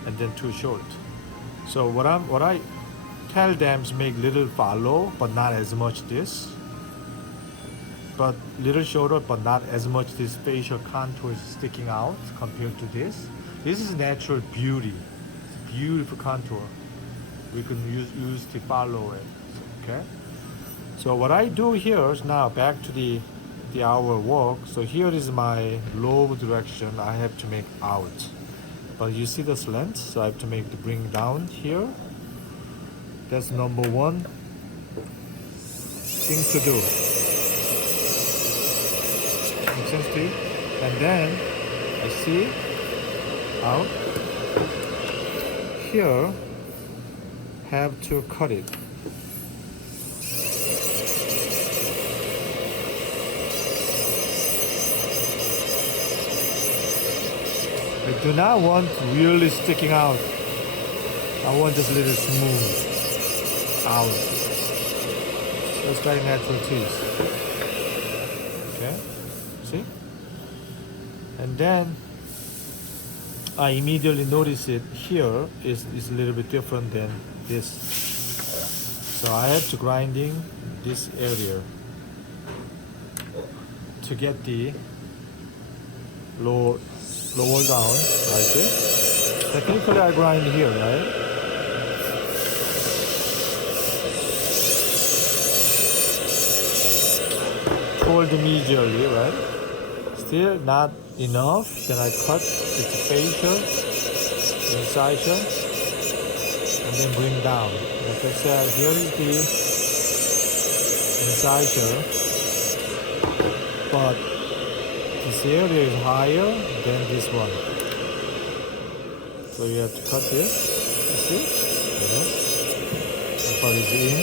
and then too short. So what I tell them is make little follow, but not as much this. But little shorter, but not as much this facial contour is sticking out compared to this. This is natural beauty, beautiful contour. We can use to follow it. Okay. So what I do here is now back to the our work. So here is my lobe direction. I have to make out, but you see the slant, so I have to make the bring down here. That's number 1 thing to do. Make sense to you? And then I see out here, have to cut it. I do not want really sticking out. I want just a little smooth out. Just like natural teeth. Okay? See? And then I immediately notice it here is a little bit different than this. So I have to grinding this area to get the lower down like this. Technically I grind here, right? fold medially, right? Still not enough. Then I cut its facial, incisor, and then bring down. Like I said, here is the incisor, but this area is higher than this one. So you have to cut this. You see? The part is in.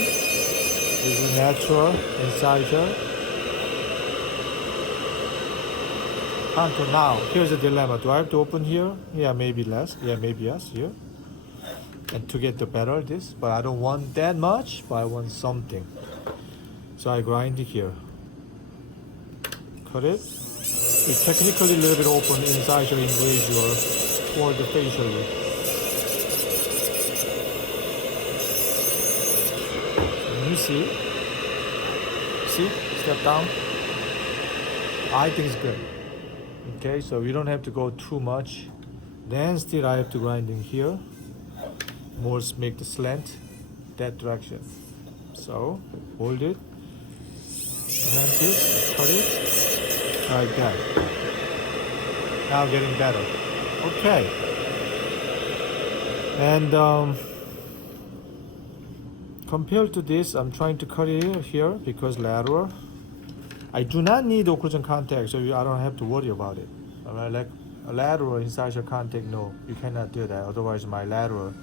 This is natural incisor. Contour. Now, here's the dilemma. Do I have to open here? Yeah, maybe less. Yeah, maybe yes, here. And to get the better this, but I don't want that much, but I want something. So I grind it here. Cut it. It's technically a little bit open incisor incisor toward the facially. You see, step down. I think it's good. Okay, so you don't have to go too much. Then still I have to grind in here. More make the slant that direction. So hold it. And this, cut it like that. Now getting better. Okay. And compared to this, I'm trying to cut it here because lateral. I do not need occlusion contact, so I don't have to worry about it. Alright, like a lateral incisor contact, no, you cannot do that. Otherwise, my lateral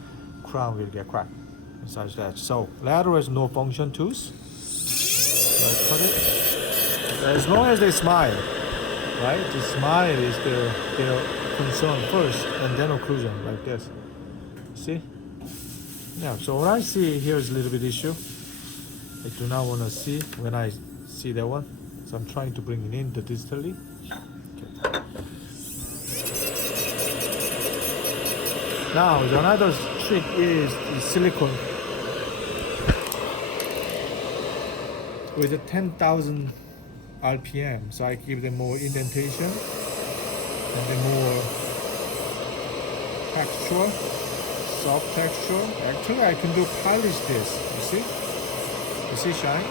crown will get cracked inside that. So lateral has no function tooth. So I cut it. As long as they smile, right? The smile is their concern first, and then occlusion like this. See? Yeah. So when I see here is a little bit issue. I do not want to see when I see that one. So I'm trying to bring it in the distally. Okay. Now another trick is the silicone with a 10,000 RPM. So I give them more indentation and then more texture, soft texture. Actually, I can do polish this. You see? You see shine?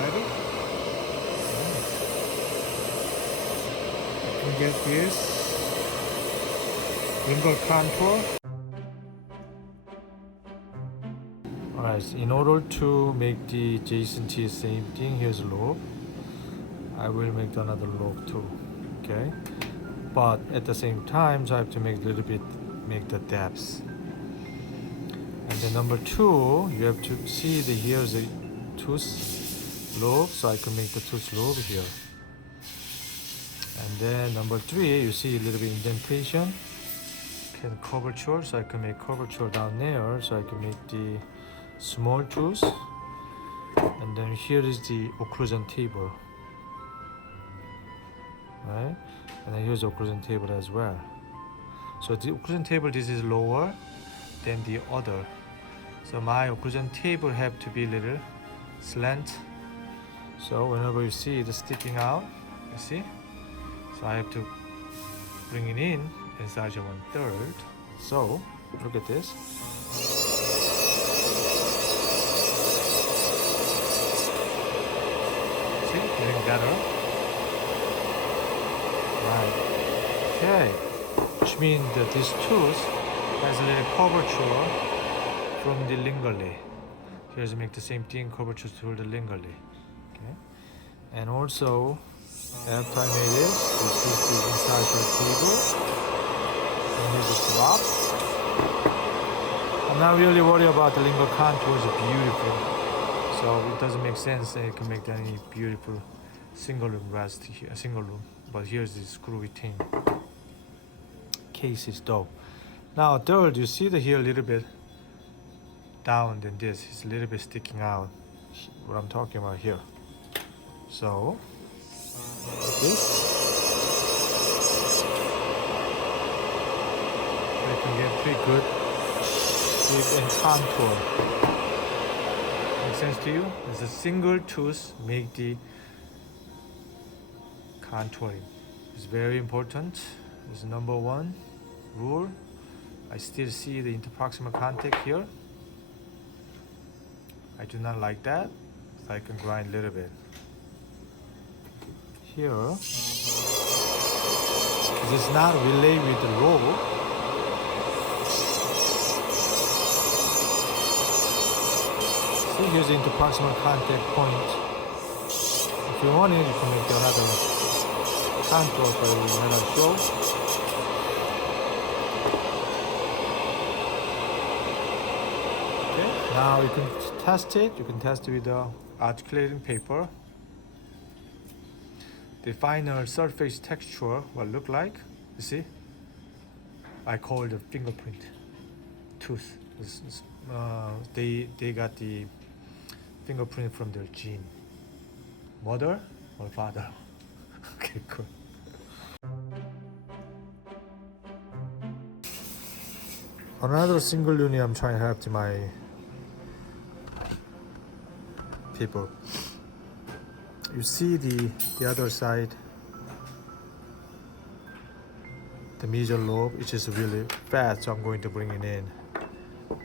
Ready? Get this lingual contour. Alright, so in order to make the adjacent teeth same thing, here's a lobe. I will make another lobe too. Okay, but at the same time, so I have to make a little bit, make the depths. And then number two, you have to see the here's a tooth lobe, so I can make the tooth lobe here. And then number three, you see a little bit indentation. Can curvature, so I can make curvature down there, so I can make the small tooth. And then here is the occlusion table, right? And then here's the occlusion table as well. So the occlusion table, this is lower than the other. So my occlusion table have to be a little slant. So whenever you see it sticking out, you see? So I have to bring it in incisor 1/3. So look at this. See, getting better. Right. Okay. Which means that this tooth has a little curvature from the lingually. Here's make the same thing, curvature through the lingually. Okay. And also, after I made this is the incisor table. And here's the drop. I'm not really worried about the lingual contours, are beautiful. So it doesn't make sense that you can make any beautiful single room rest here, single room. But here's the screw retain cases though. Now third, you see the here a little bit down than this. It's a little bit sticking out. What I'm talking about here. So like this, I can get pretty good shape and contour. Make sense to you? It's a single tooth make the contouring. It's very important. It's number one rule. I still see the interproximal contact here. I do not like that, so I can grind a little bit. here. This is not relay with the rope. See, here's the interproximal contact point. If you want it, you can make another contour, but it will not show. Okay, now you can test it. You can test it with the articulating paper. The final surface texture will look like, you see, I call it a fingerprint tooth. They got the fingerprint from their gene, mother or father. Okay, cool. Another single unit I'm trying to help to my people. You see the other side, the medial lobe, which is really fat, so I'm going to bring it in.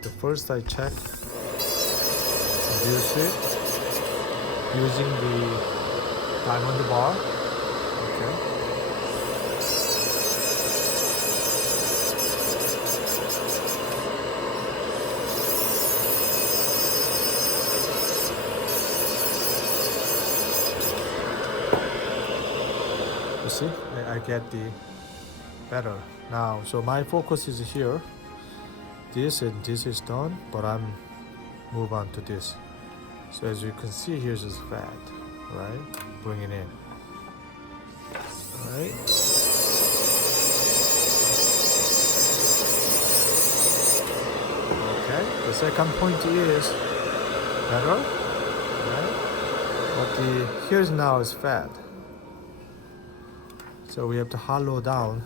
The first I check, reduce it using the diamond bar. Okay. You see, I get the better now. So my focus is here. This and this is done, but I'm move on to this. So as you can see, here's this fat, right? Bring it in. Right. Okay. The second point is better, right? But the here's now is fat. So we have to hollow down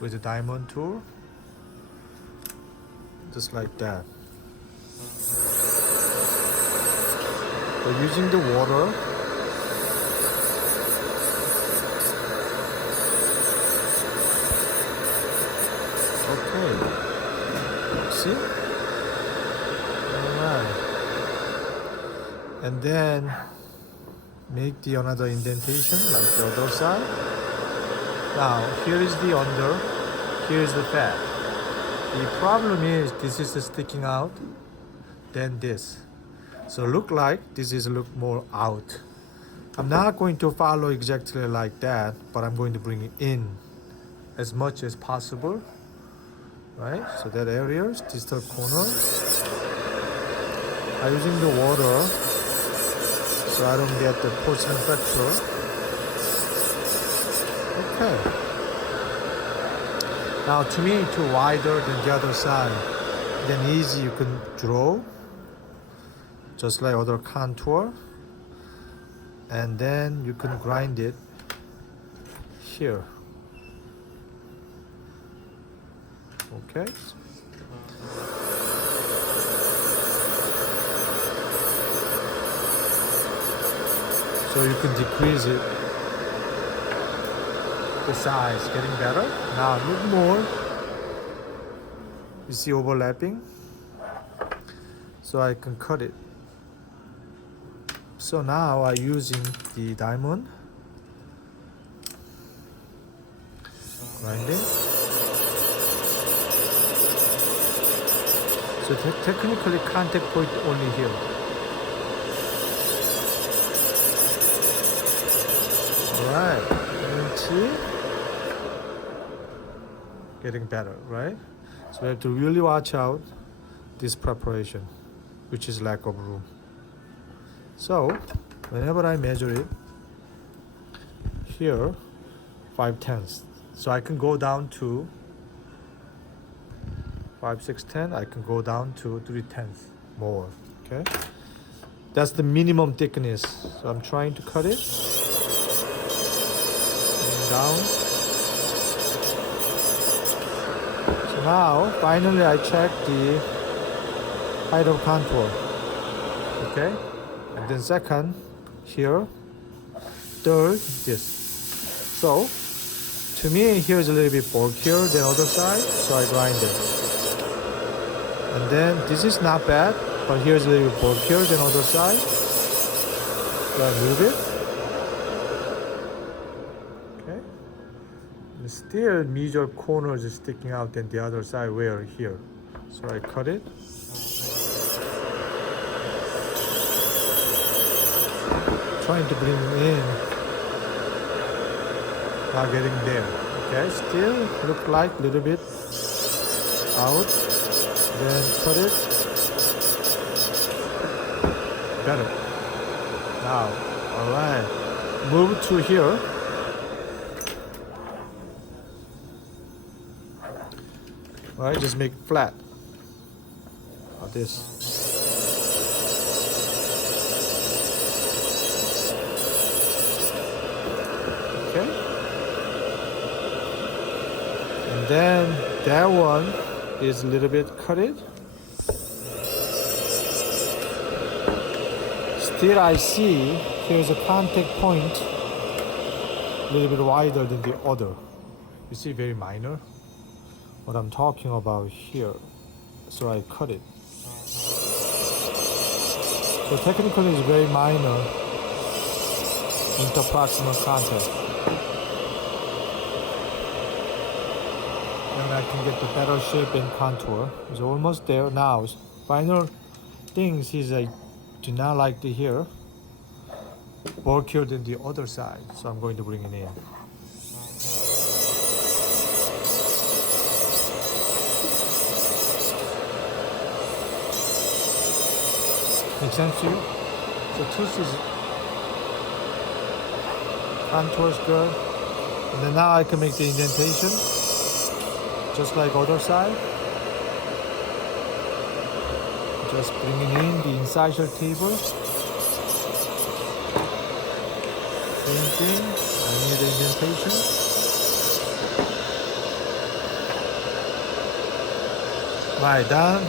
with the diamond tool, just like that. So using the water, okay, see? Alright. And then make the another indentation like the other side. Now here is the under, here is the fat. The problem is this is sticking out than this. So look like this is look more out. I'm not going to follow exactly like that, but I'm going to bring it in as much as possible. Right? So that area is distal corner. I'm using the water so I don't get the porcelain fracture. Okay. Now to me, too wider than the other side. Then easy you can draw, just like other contour. And then you can grind it here. Okay. So you can decrease it, the size, getting better. Now a little more. You see overlapping? So I can cut it. So now I'm using the diamond, grinding. So technically contact point only here. Alright, and see? Getting better, right? So we have to really watch out this preparation, which is lack of room. So whenever I measure it, here 5/10. So I can go down to 5, 6, 10. I can go down to 3/10 more. Okay, that's the minimum thickness. So I'm trying to cut it down. So now finally I check the height of contour. Okay, and then second here, third this. So to me here is a little bit bulkier than other side, so I grind it. And then this is not bad, but here's a little bit bulkier than other side. So I move it. still major corners is sticking out than the other side where here. So I cut it. Trying to bring it in. Not getting there. Okay, still look like a little bit out. Then cut it. Better. Now, alright. Move to here. Alright, just make flat. Like this. Okay. And then that one is a little bit cut it. Still I see here's a contact point a little bit wider than the other. You see, very minor. What I'm talking about here. So I cut it. So technically it's very minor interproximal contact. And I can get the better shape and contour. It's almost there now. Final things is I do not like the hair bulkier than the other side, so I'm going to bring it in. Make sense to you? So tooth is contour is good, and then now I can make the indentation just like other side. Just bringing in the incisor table. Same thing. I need the indentation. Right,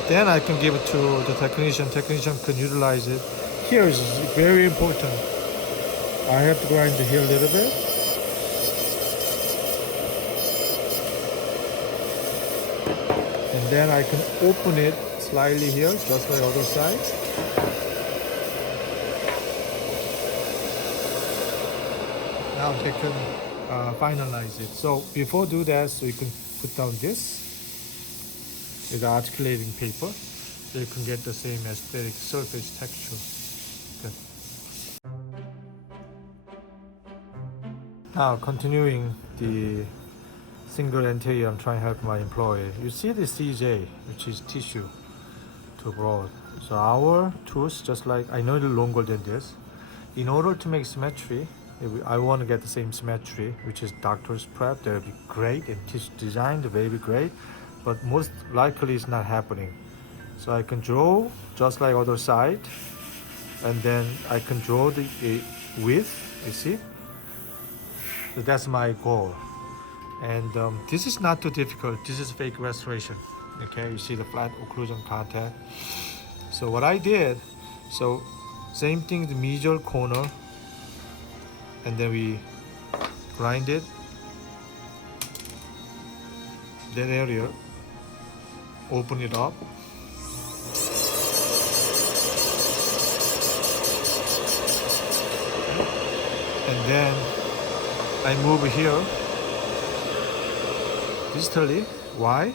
then I can give it to the technician. Technician can utilize it. Here is very important. I have to grind the heel a little bit. And then I can open it slightly here, just like other side. Now they can finalize it. So before do that, so you can put down this with articulating paper, so you can get the same aesthetic surface texture. Good. Now continuing the single anterior, I'm trying to help my employee. You see the CJ, which is tissue, too broad. So our tooth, just like I know, it's longer than this. In order to make symmetry, I want to get the same symmetry, which is doctor's prep. That would be great, and tissue design, that would be great. But most likely it's not happening. So I can draw just like other side, and then I can draw the width. You see? So that's my goal. And this is not too difficult. This is fake restoration. Okay, you see the flat occlusion contact. So what I did, so same thing, the medial corner, and then we grind it, that area, open it up, and then I move here distally. Why?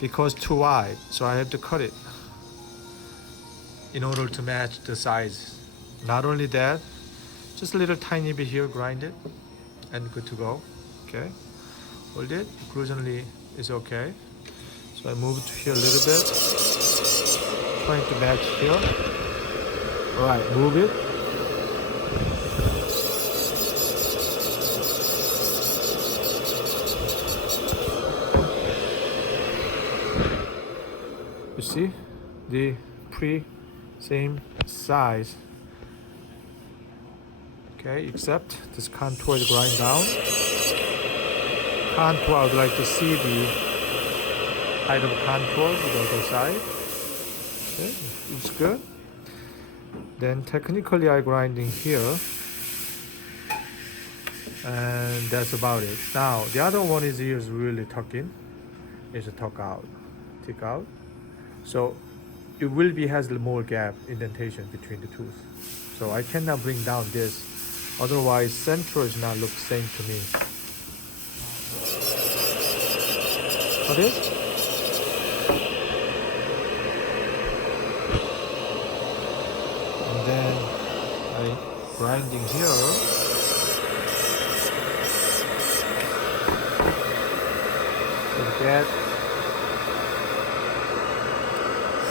Because too wide, so I have to cut it in order to match the size. Not only that, just a little tiny bit here, grind it, and good to go. Okay, hold it, occlusionally is okay. So I move it here a little bit, trying to match here. Alright, move it. You see the same size. Okay, except this contour is grind down. Contour, I would like to see the height of contour with the other side. Okay, looks good. Then technically I grinding here, and that's about it. Now the other one is here is really tuck in. It's a tuck out, tick out. So it will be has more gap indentation between the tooth. So I cannot bring down this, otherwise central is not look same to me. cut it. And then I grinding here. To get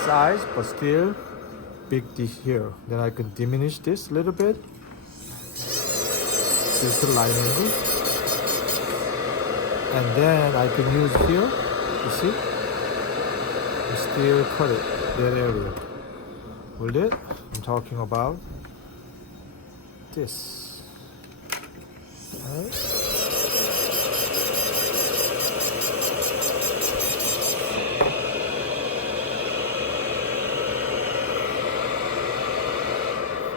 size, but still big here. Then I can diminish this a little bit. Just a line angle. And then I can use here, you see? And still cut it, that area. Hold it, I'm talking about this. Right.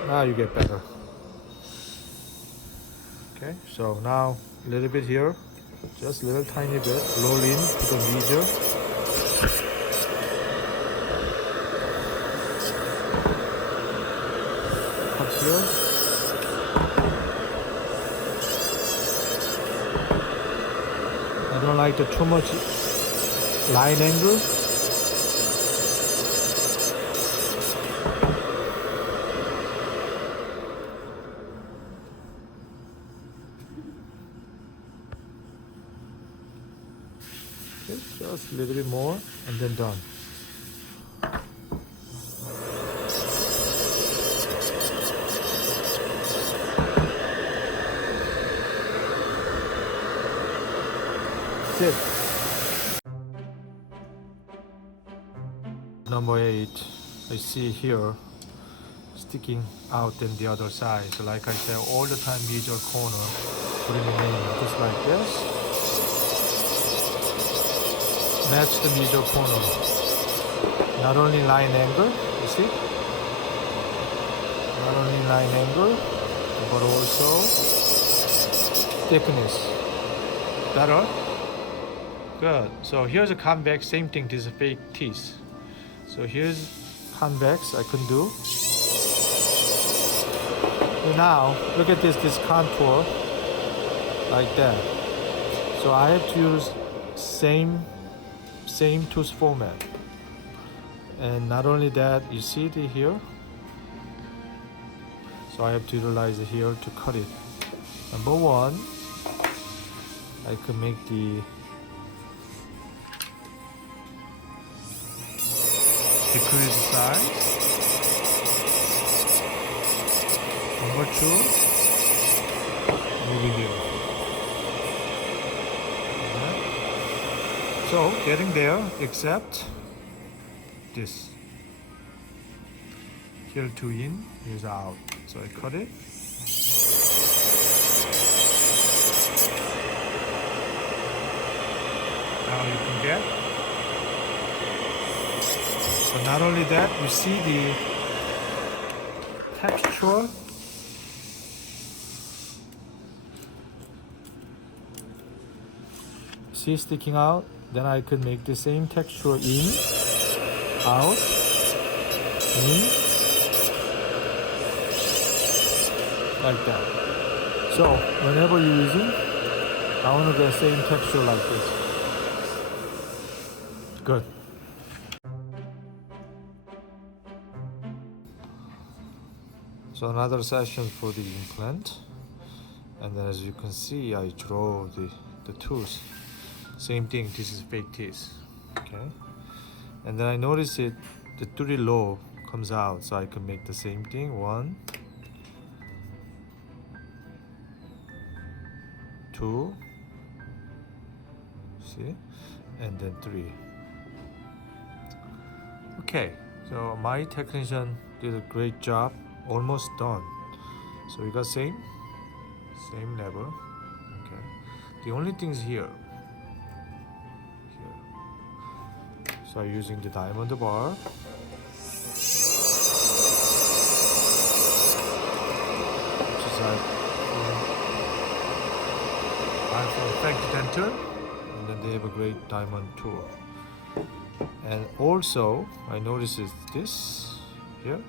Now you get better. Okay, so now a little bit here, just a little tiny bit, roll in to the major. Cut here. I don't like the too much line angle. Okay, just a little bit more and then done. That's it. Number 8, I see here sticking out in the other side. So like I said, all the time major corner, putting it in just like this. Match the major corner. Not only line angle, you see? Not only line angle, but also thickness. Better? Good. So here's a convex, same thing, this is a fake teeth. So here's convex I can do. So now, look at this contour, like that. So I have to use same tooth format. And not only that, you see it here? So I have to utilize it here to cut it. Number 1, I can make the decrease size. Number 2, moving here. Okay. So getting there, except this. Here 2 in, here's out. So I cut it. Now you can get. So not only that, you see the texture. See sticking out? Then I could make the same texture in, out, in, like that. So whenever you're using, I want to get the same texture like this. Good. So another session for the implant, and then as you can see, I draw the tooth. Same thing, this is fake teeth. Okay, and then I notice it, the 3 lobe comes out, so I can make the same thing. 1, 2, see, and then 3. Okay, so my technician did a great job, almost done. So we got same level. Okay, the only thing is here. So I'm using the diamond bar. Which is I'm from Frank Dental, and then they have a great diamond tool. And also I noticed this here.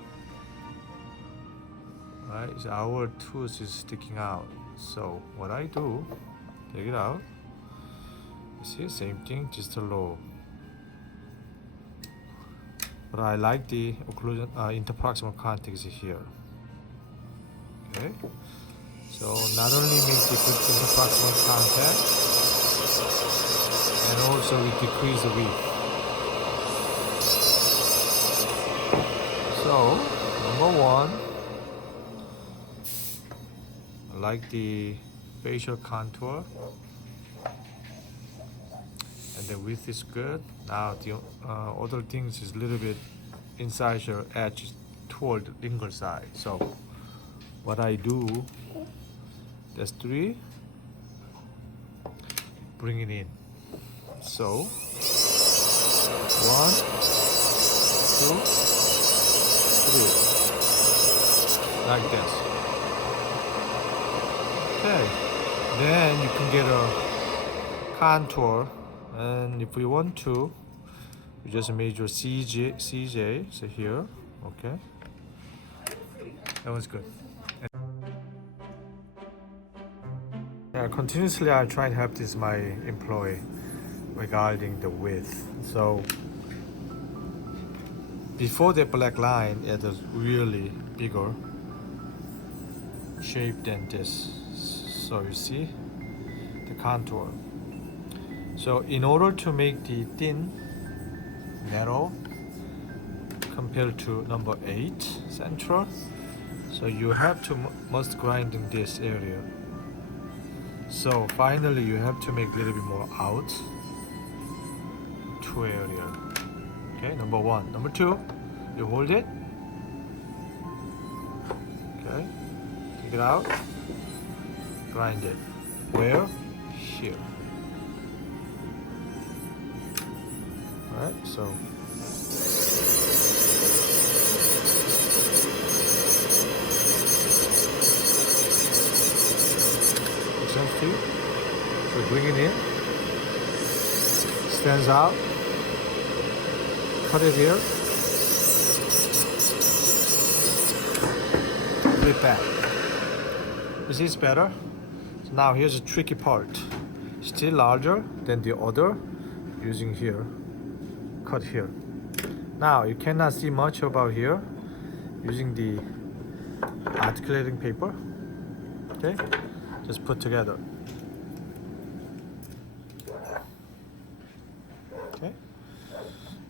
Right, so our tooth is sticking out. So what I do, take it out, See, same thing, just a low. But I like the occlusion, interproximal contact is here. Okay, so not only make the good interproximal contact, and also we decrease the width. So number one, I like the facial contour, and the width is good. Now the other things is a little bit incisor edge toward the lingual side. So what I do, that's 3, bring it in. So 1, 2, 3, like this. Okay, then you can get a contour, and if we want to, we just measure CJ, so here, okay. That was good. Yeah, continuously I try to help this my employee regarding the width. So before the black line, it is really bigger shape than this. So you see the contour. So in order to make the thin narrow compared to number 8 central, so you have to must grind in this area. So finally you have to make a little bit more out to area. Okay, number 1. Number 2, you hold it. Okay, take it out, grind it. Where? Here. Alright, so empty. So bring it in, stands out, cut it here, put it back. This is better. So now here's a tricky part. Still larger than the other, using here, cut here. Now you cannot see much about here, using the articulating paper. Okay, just put together. Okay,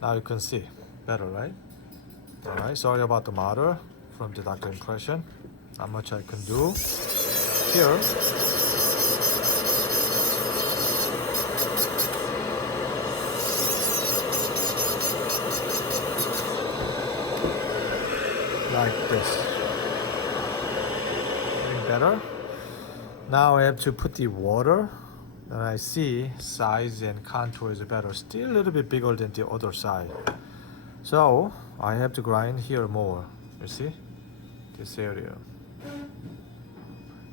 now you can see better, right? All right, sorry about the matter from the doctor impression. Not much I can do here. Like this. Getting better. Now I have to put the water, and I see size and contour is better. Still a little bit bigger than the other side. So I have to grind here more. You see? This area.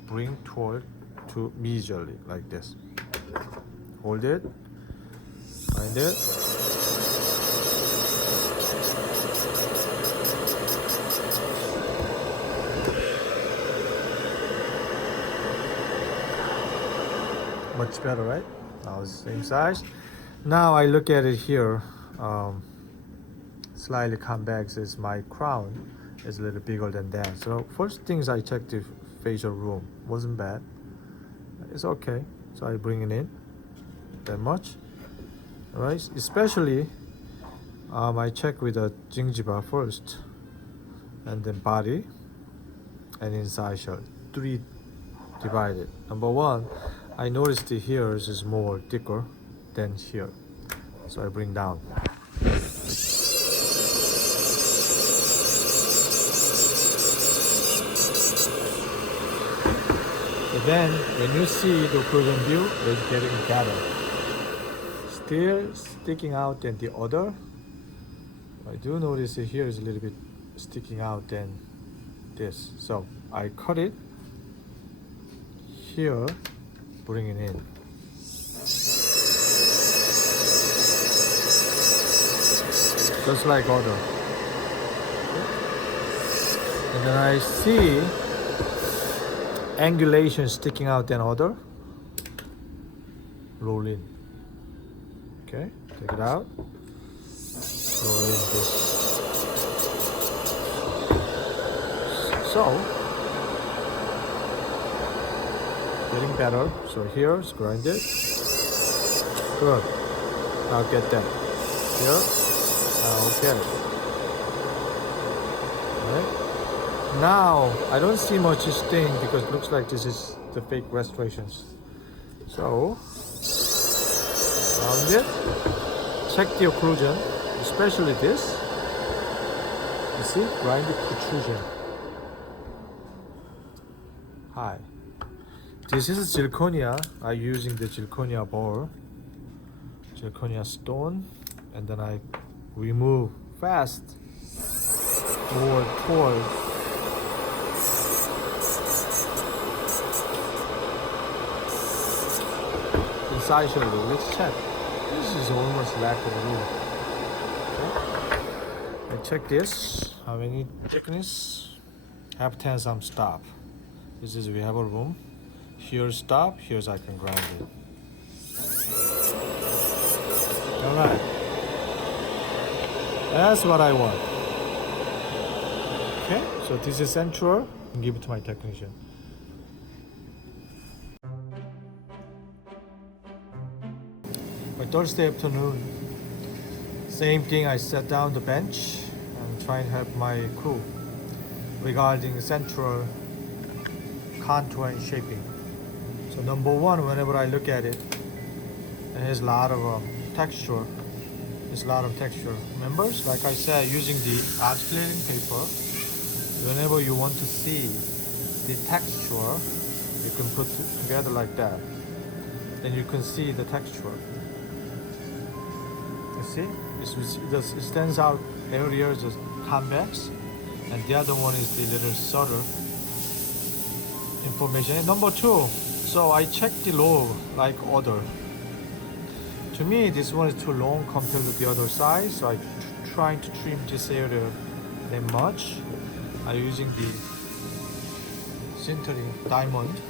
Bring toward to medially like this. Hold it. Grind it. Much better, right? Now it's the same size. Now I look at it here. Slightly convex is my crown is a little bigger than that. So first things I checked the facial room. Wasn't bad. It's okay. So I bring it in that much. Alright, especially I check with the gingiva first, and then body and incisor. 3 divided. Number 1, I noticed the here is more thicker than here, so I bring down. So then when you see the occlusion view, it's getting better. Still sticking out than the other. I do notice that here is a little bit sticking out than this. So I cut it here, bring it in. Just like other. And then I see angulation sticking out than other. Roll in. Okay, take it out. Throw in this. So, getting better. So here, it's grinded. Good. Now get that. Here. Now get it. Right. Now, I don't see much stain because it looks like this is the fake restorations. So, round it. Check the occlusion, especially this. You see, grinded protrusion. Hi. This is zirconia. I'm using the zirconia ball, zirconia stone, and then I remove fast toward incisor. Let's check. This is almost lack of room. Okay. And check this. How many thickness? Have 10 some stop. This is we have a room. Here's stop. Here's I can grind it. All right. That's what I want. Okay. So this is central. And give it to my technician. By Thursday afternoon, same thing. I sat down the bench and try and help my crew regarding central contour and shaping. So number one, whenever I look at it, it has a lot of texture. There's a lot of texture. Members, like I said, using the articulating paper, whenever you want to see the texture, you can put it together like that. Then you can see the texture. You see? It stands out areas as convex, and the other one is the little subtle information. And number two, so I checked the lobe like other. To me, this one is too long compared to the other side, so I trying to trim this area that much. I'm using the sintering diamond.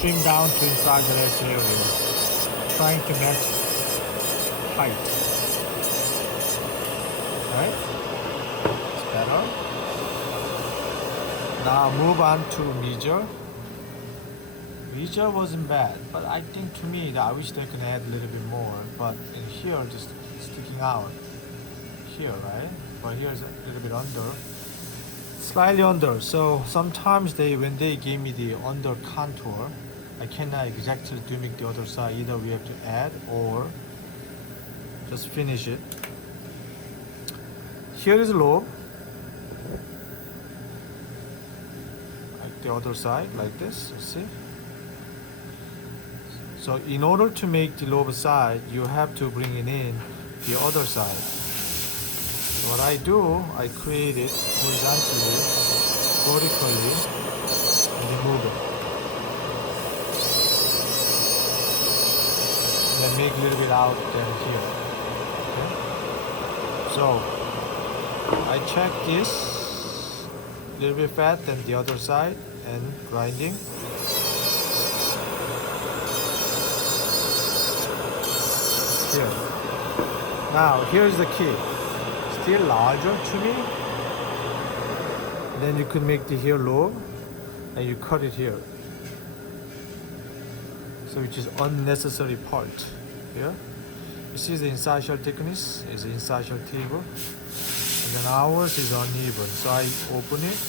Trim down to inside the edge area, trying to match height. Right? It's better. Now move on to measure. Measure wasn't bad, but I think to me that I wish they could add a little bit more. But in here, just sticking out here, right? But here's a little bit under, slightly under. So sometimes when they gave me the under contour, I cannot exactly mimic the other side. Either we have to add or just finish it. Here is lobe, like the other side, like this. You see. So in order to make the lobe side, you have to bring it in the other side. So what I do, I create it horizontally, vertically, and then move it. And then make a little bit out than here. Okay? So I check this, a little bit fat than the other side, and grinding. Here. Now here's the key. Still larger to me. Then you could make the here lobe and you cut it here. So which is unnecessary part here. You see the incisor thickness is the incisor table. And then ours is uneven. So I open it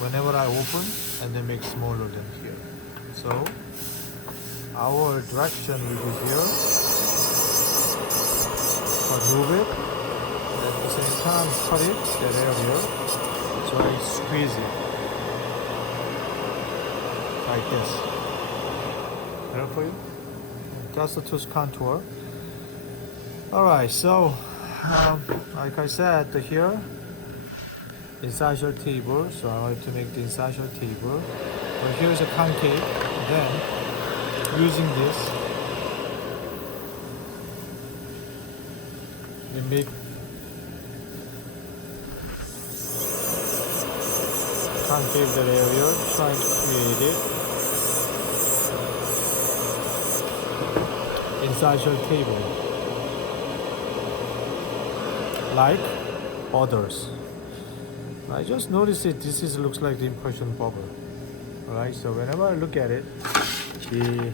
whenever I open and then make smaller than here. So our direction will be here. But move it, and at the same time cut it, that area, so I squeeze it, like this. Better for you? That's the tooth contour. Alright, so, like I said, here, incisor table, so I want to make the incisor table. But here's a concave, then, using this, we make concave that area, trying to create it. incisor table, like others. I just noticed it. This is looks like the impression bubble. All right. So whenever I look at it, the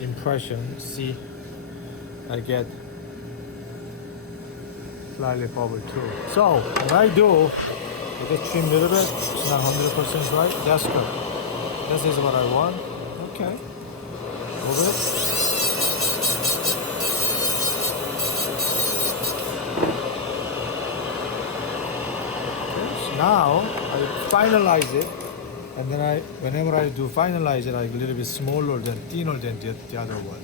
impression, see, I get slightly bubble too. So what I do, I just trim a little bit. It's not 100% right. That's good. This is what I want. Okay. Move it. Now I finalize it, and then whenever I do finalize it, I a little bit smaller than, thinner than the other one.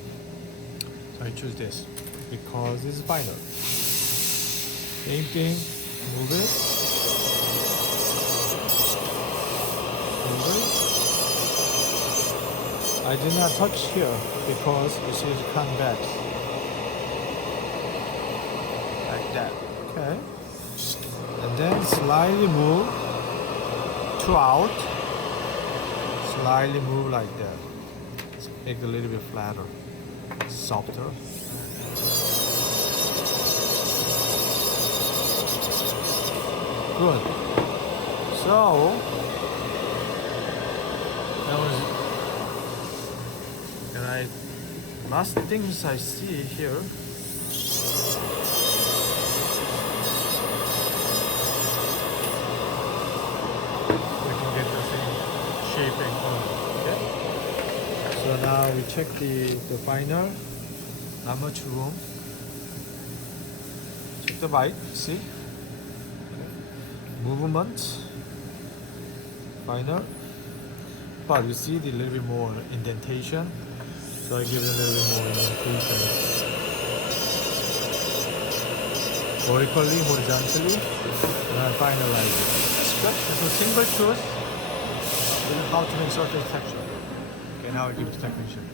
So I choose this because it's final. Same thing, move it, move it. I did not touch here because this is convex, like that. Okay. And then slightly move to out, slightly move like that. Let's make it a little bit flatter, softer. Good. So that was, and last things I see here. Shaping on. Okay. So now we check the final. Not much room. Check the bite. See. Okay. Movement. Final. But you see the little bit more indentation. So I give it a little bit more indentation. Vertically, horizontally, and I finalize it. That's good. So single tooth. How to make surface texture. Okay, now I give it to technician.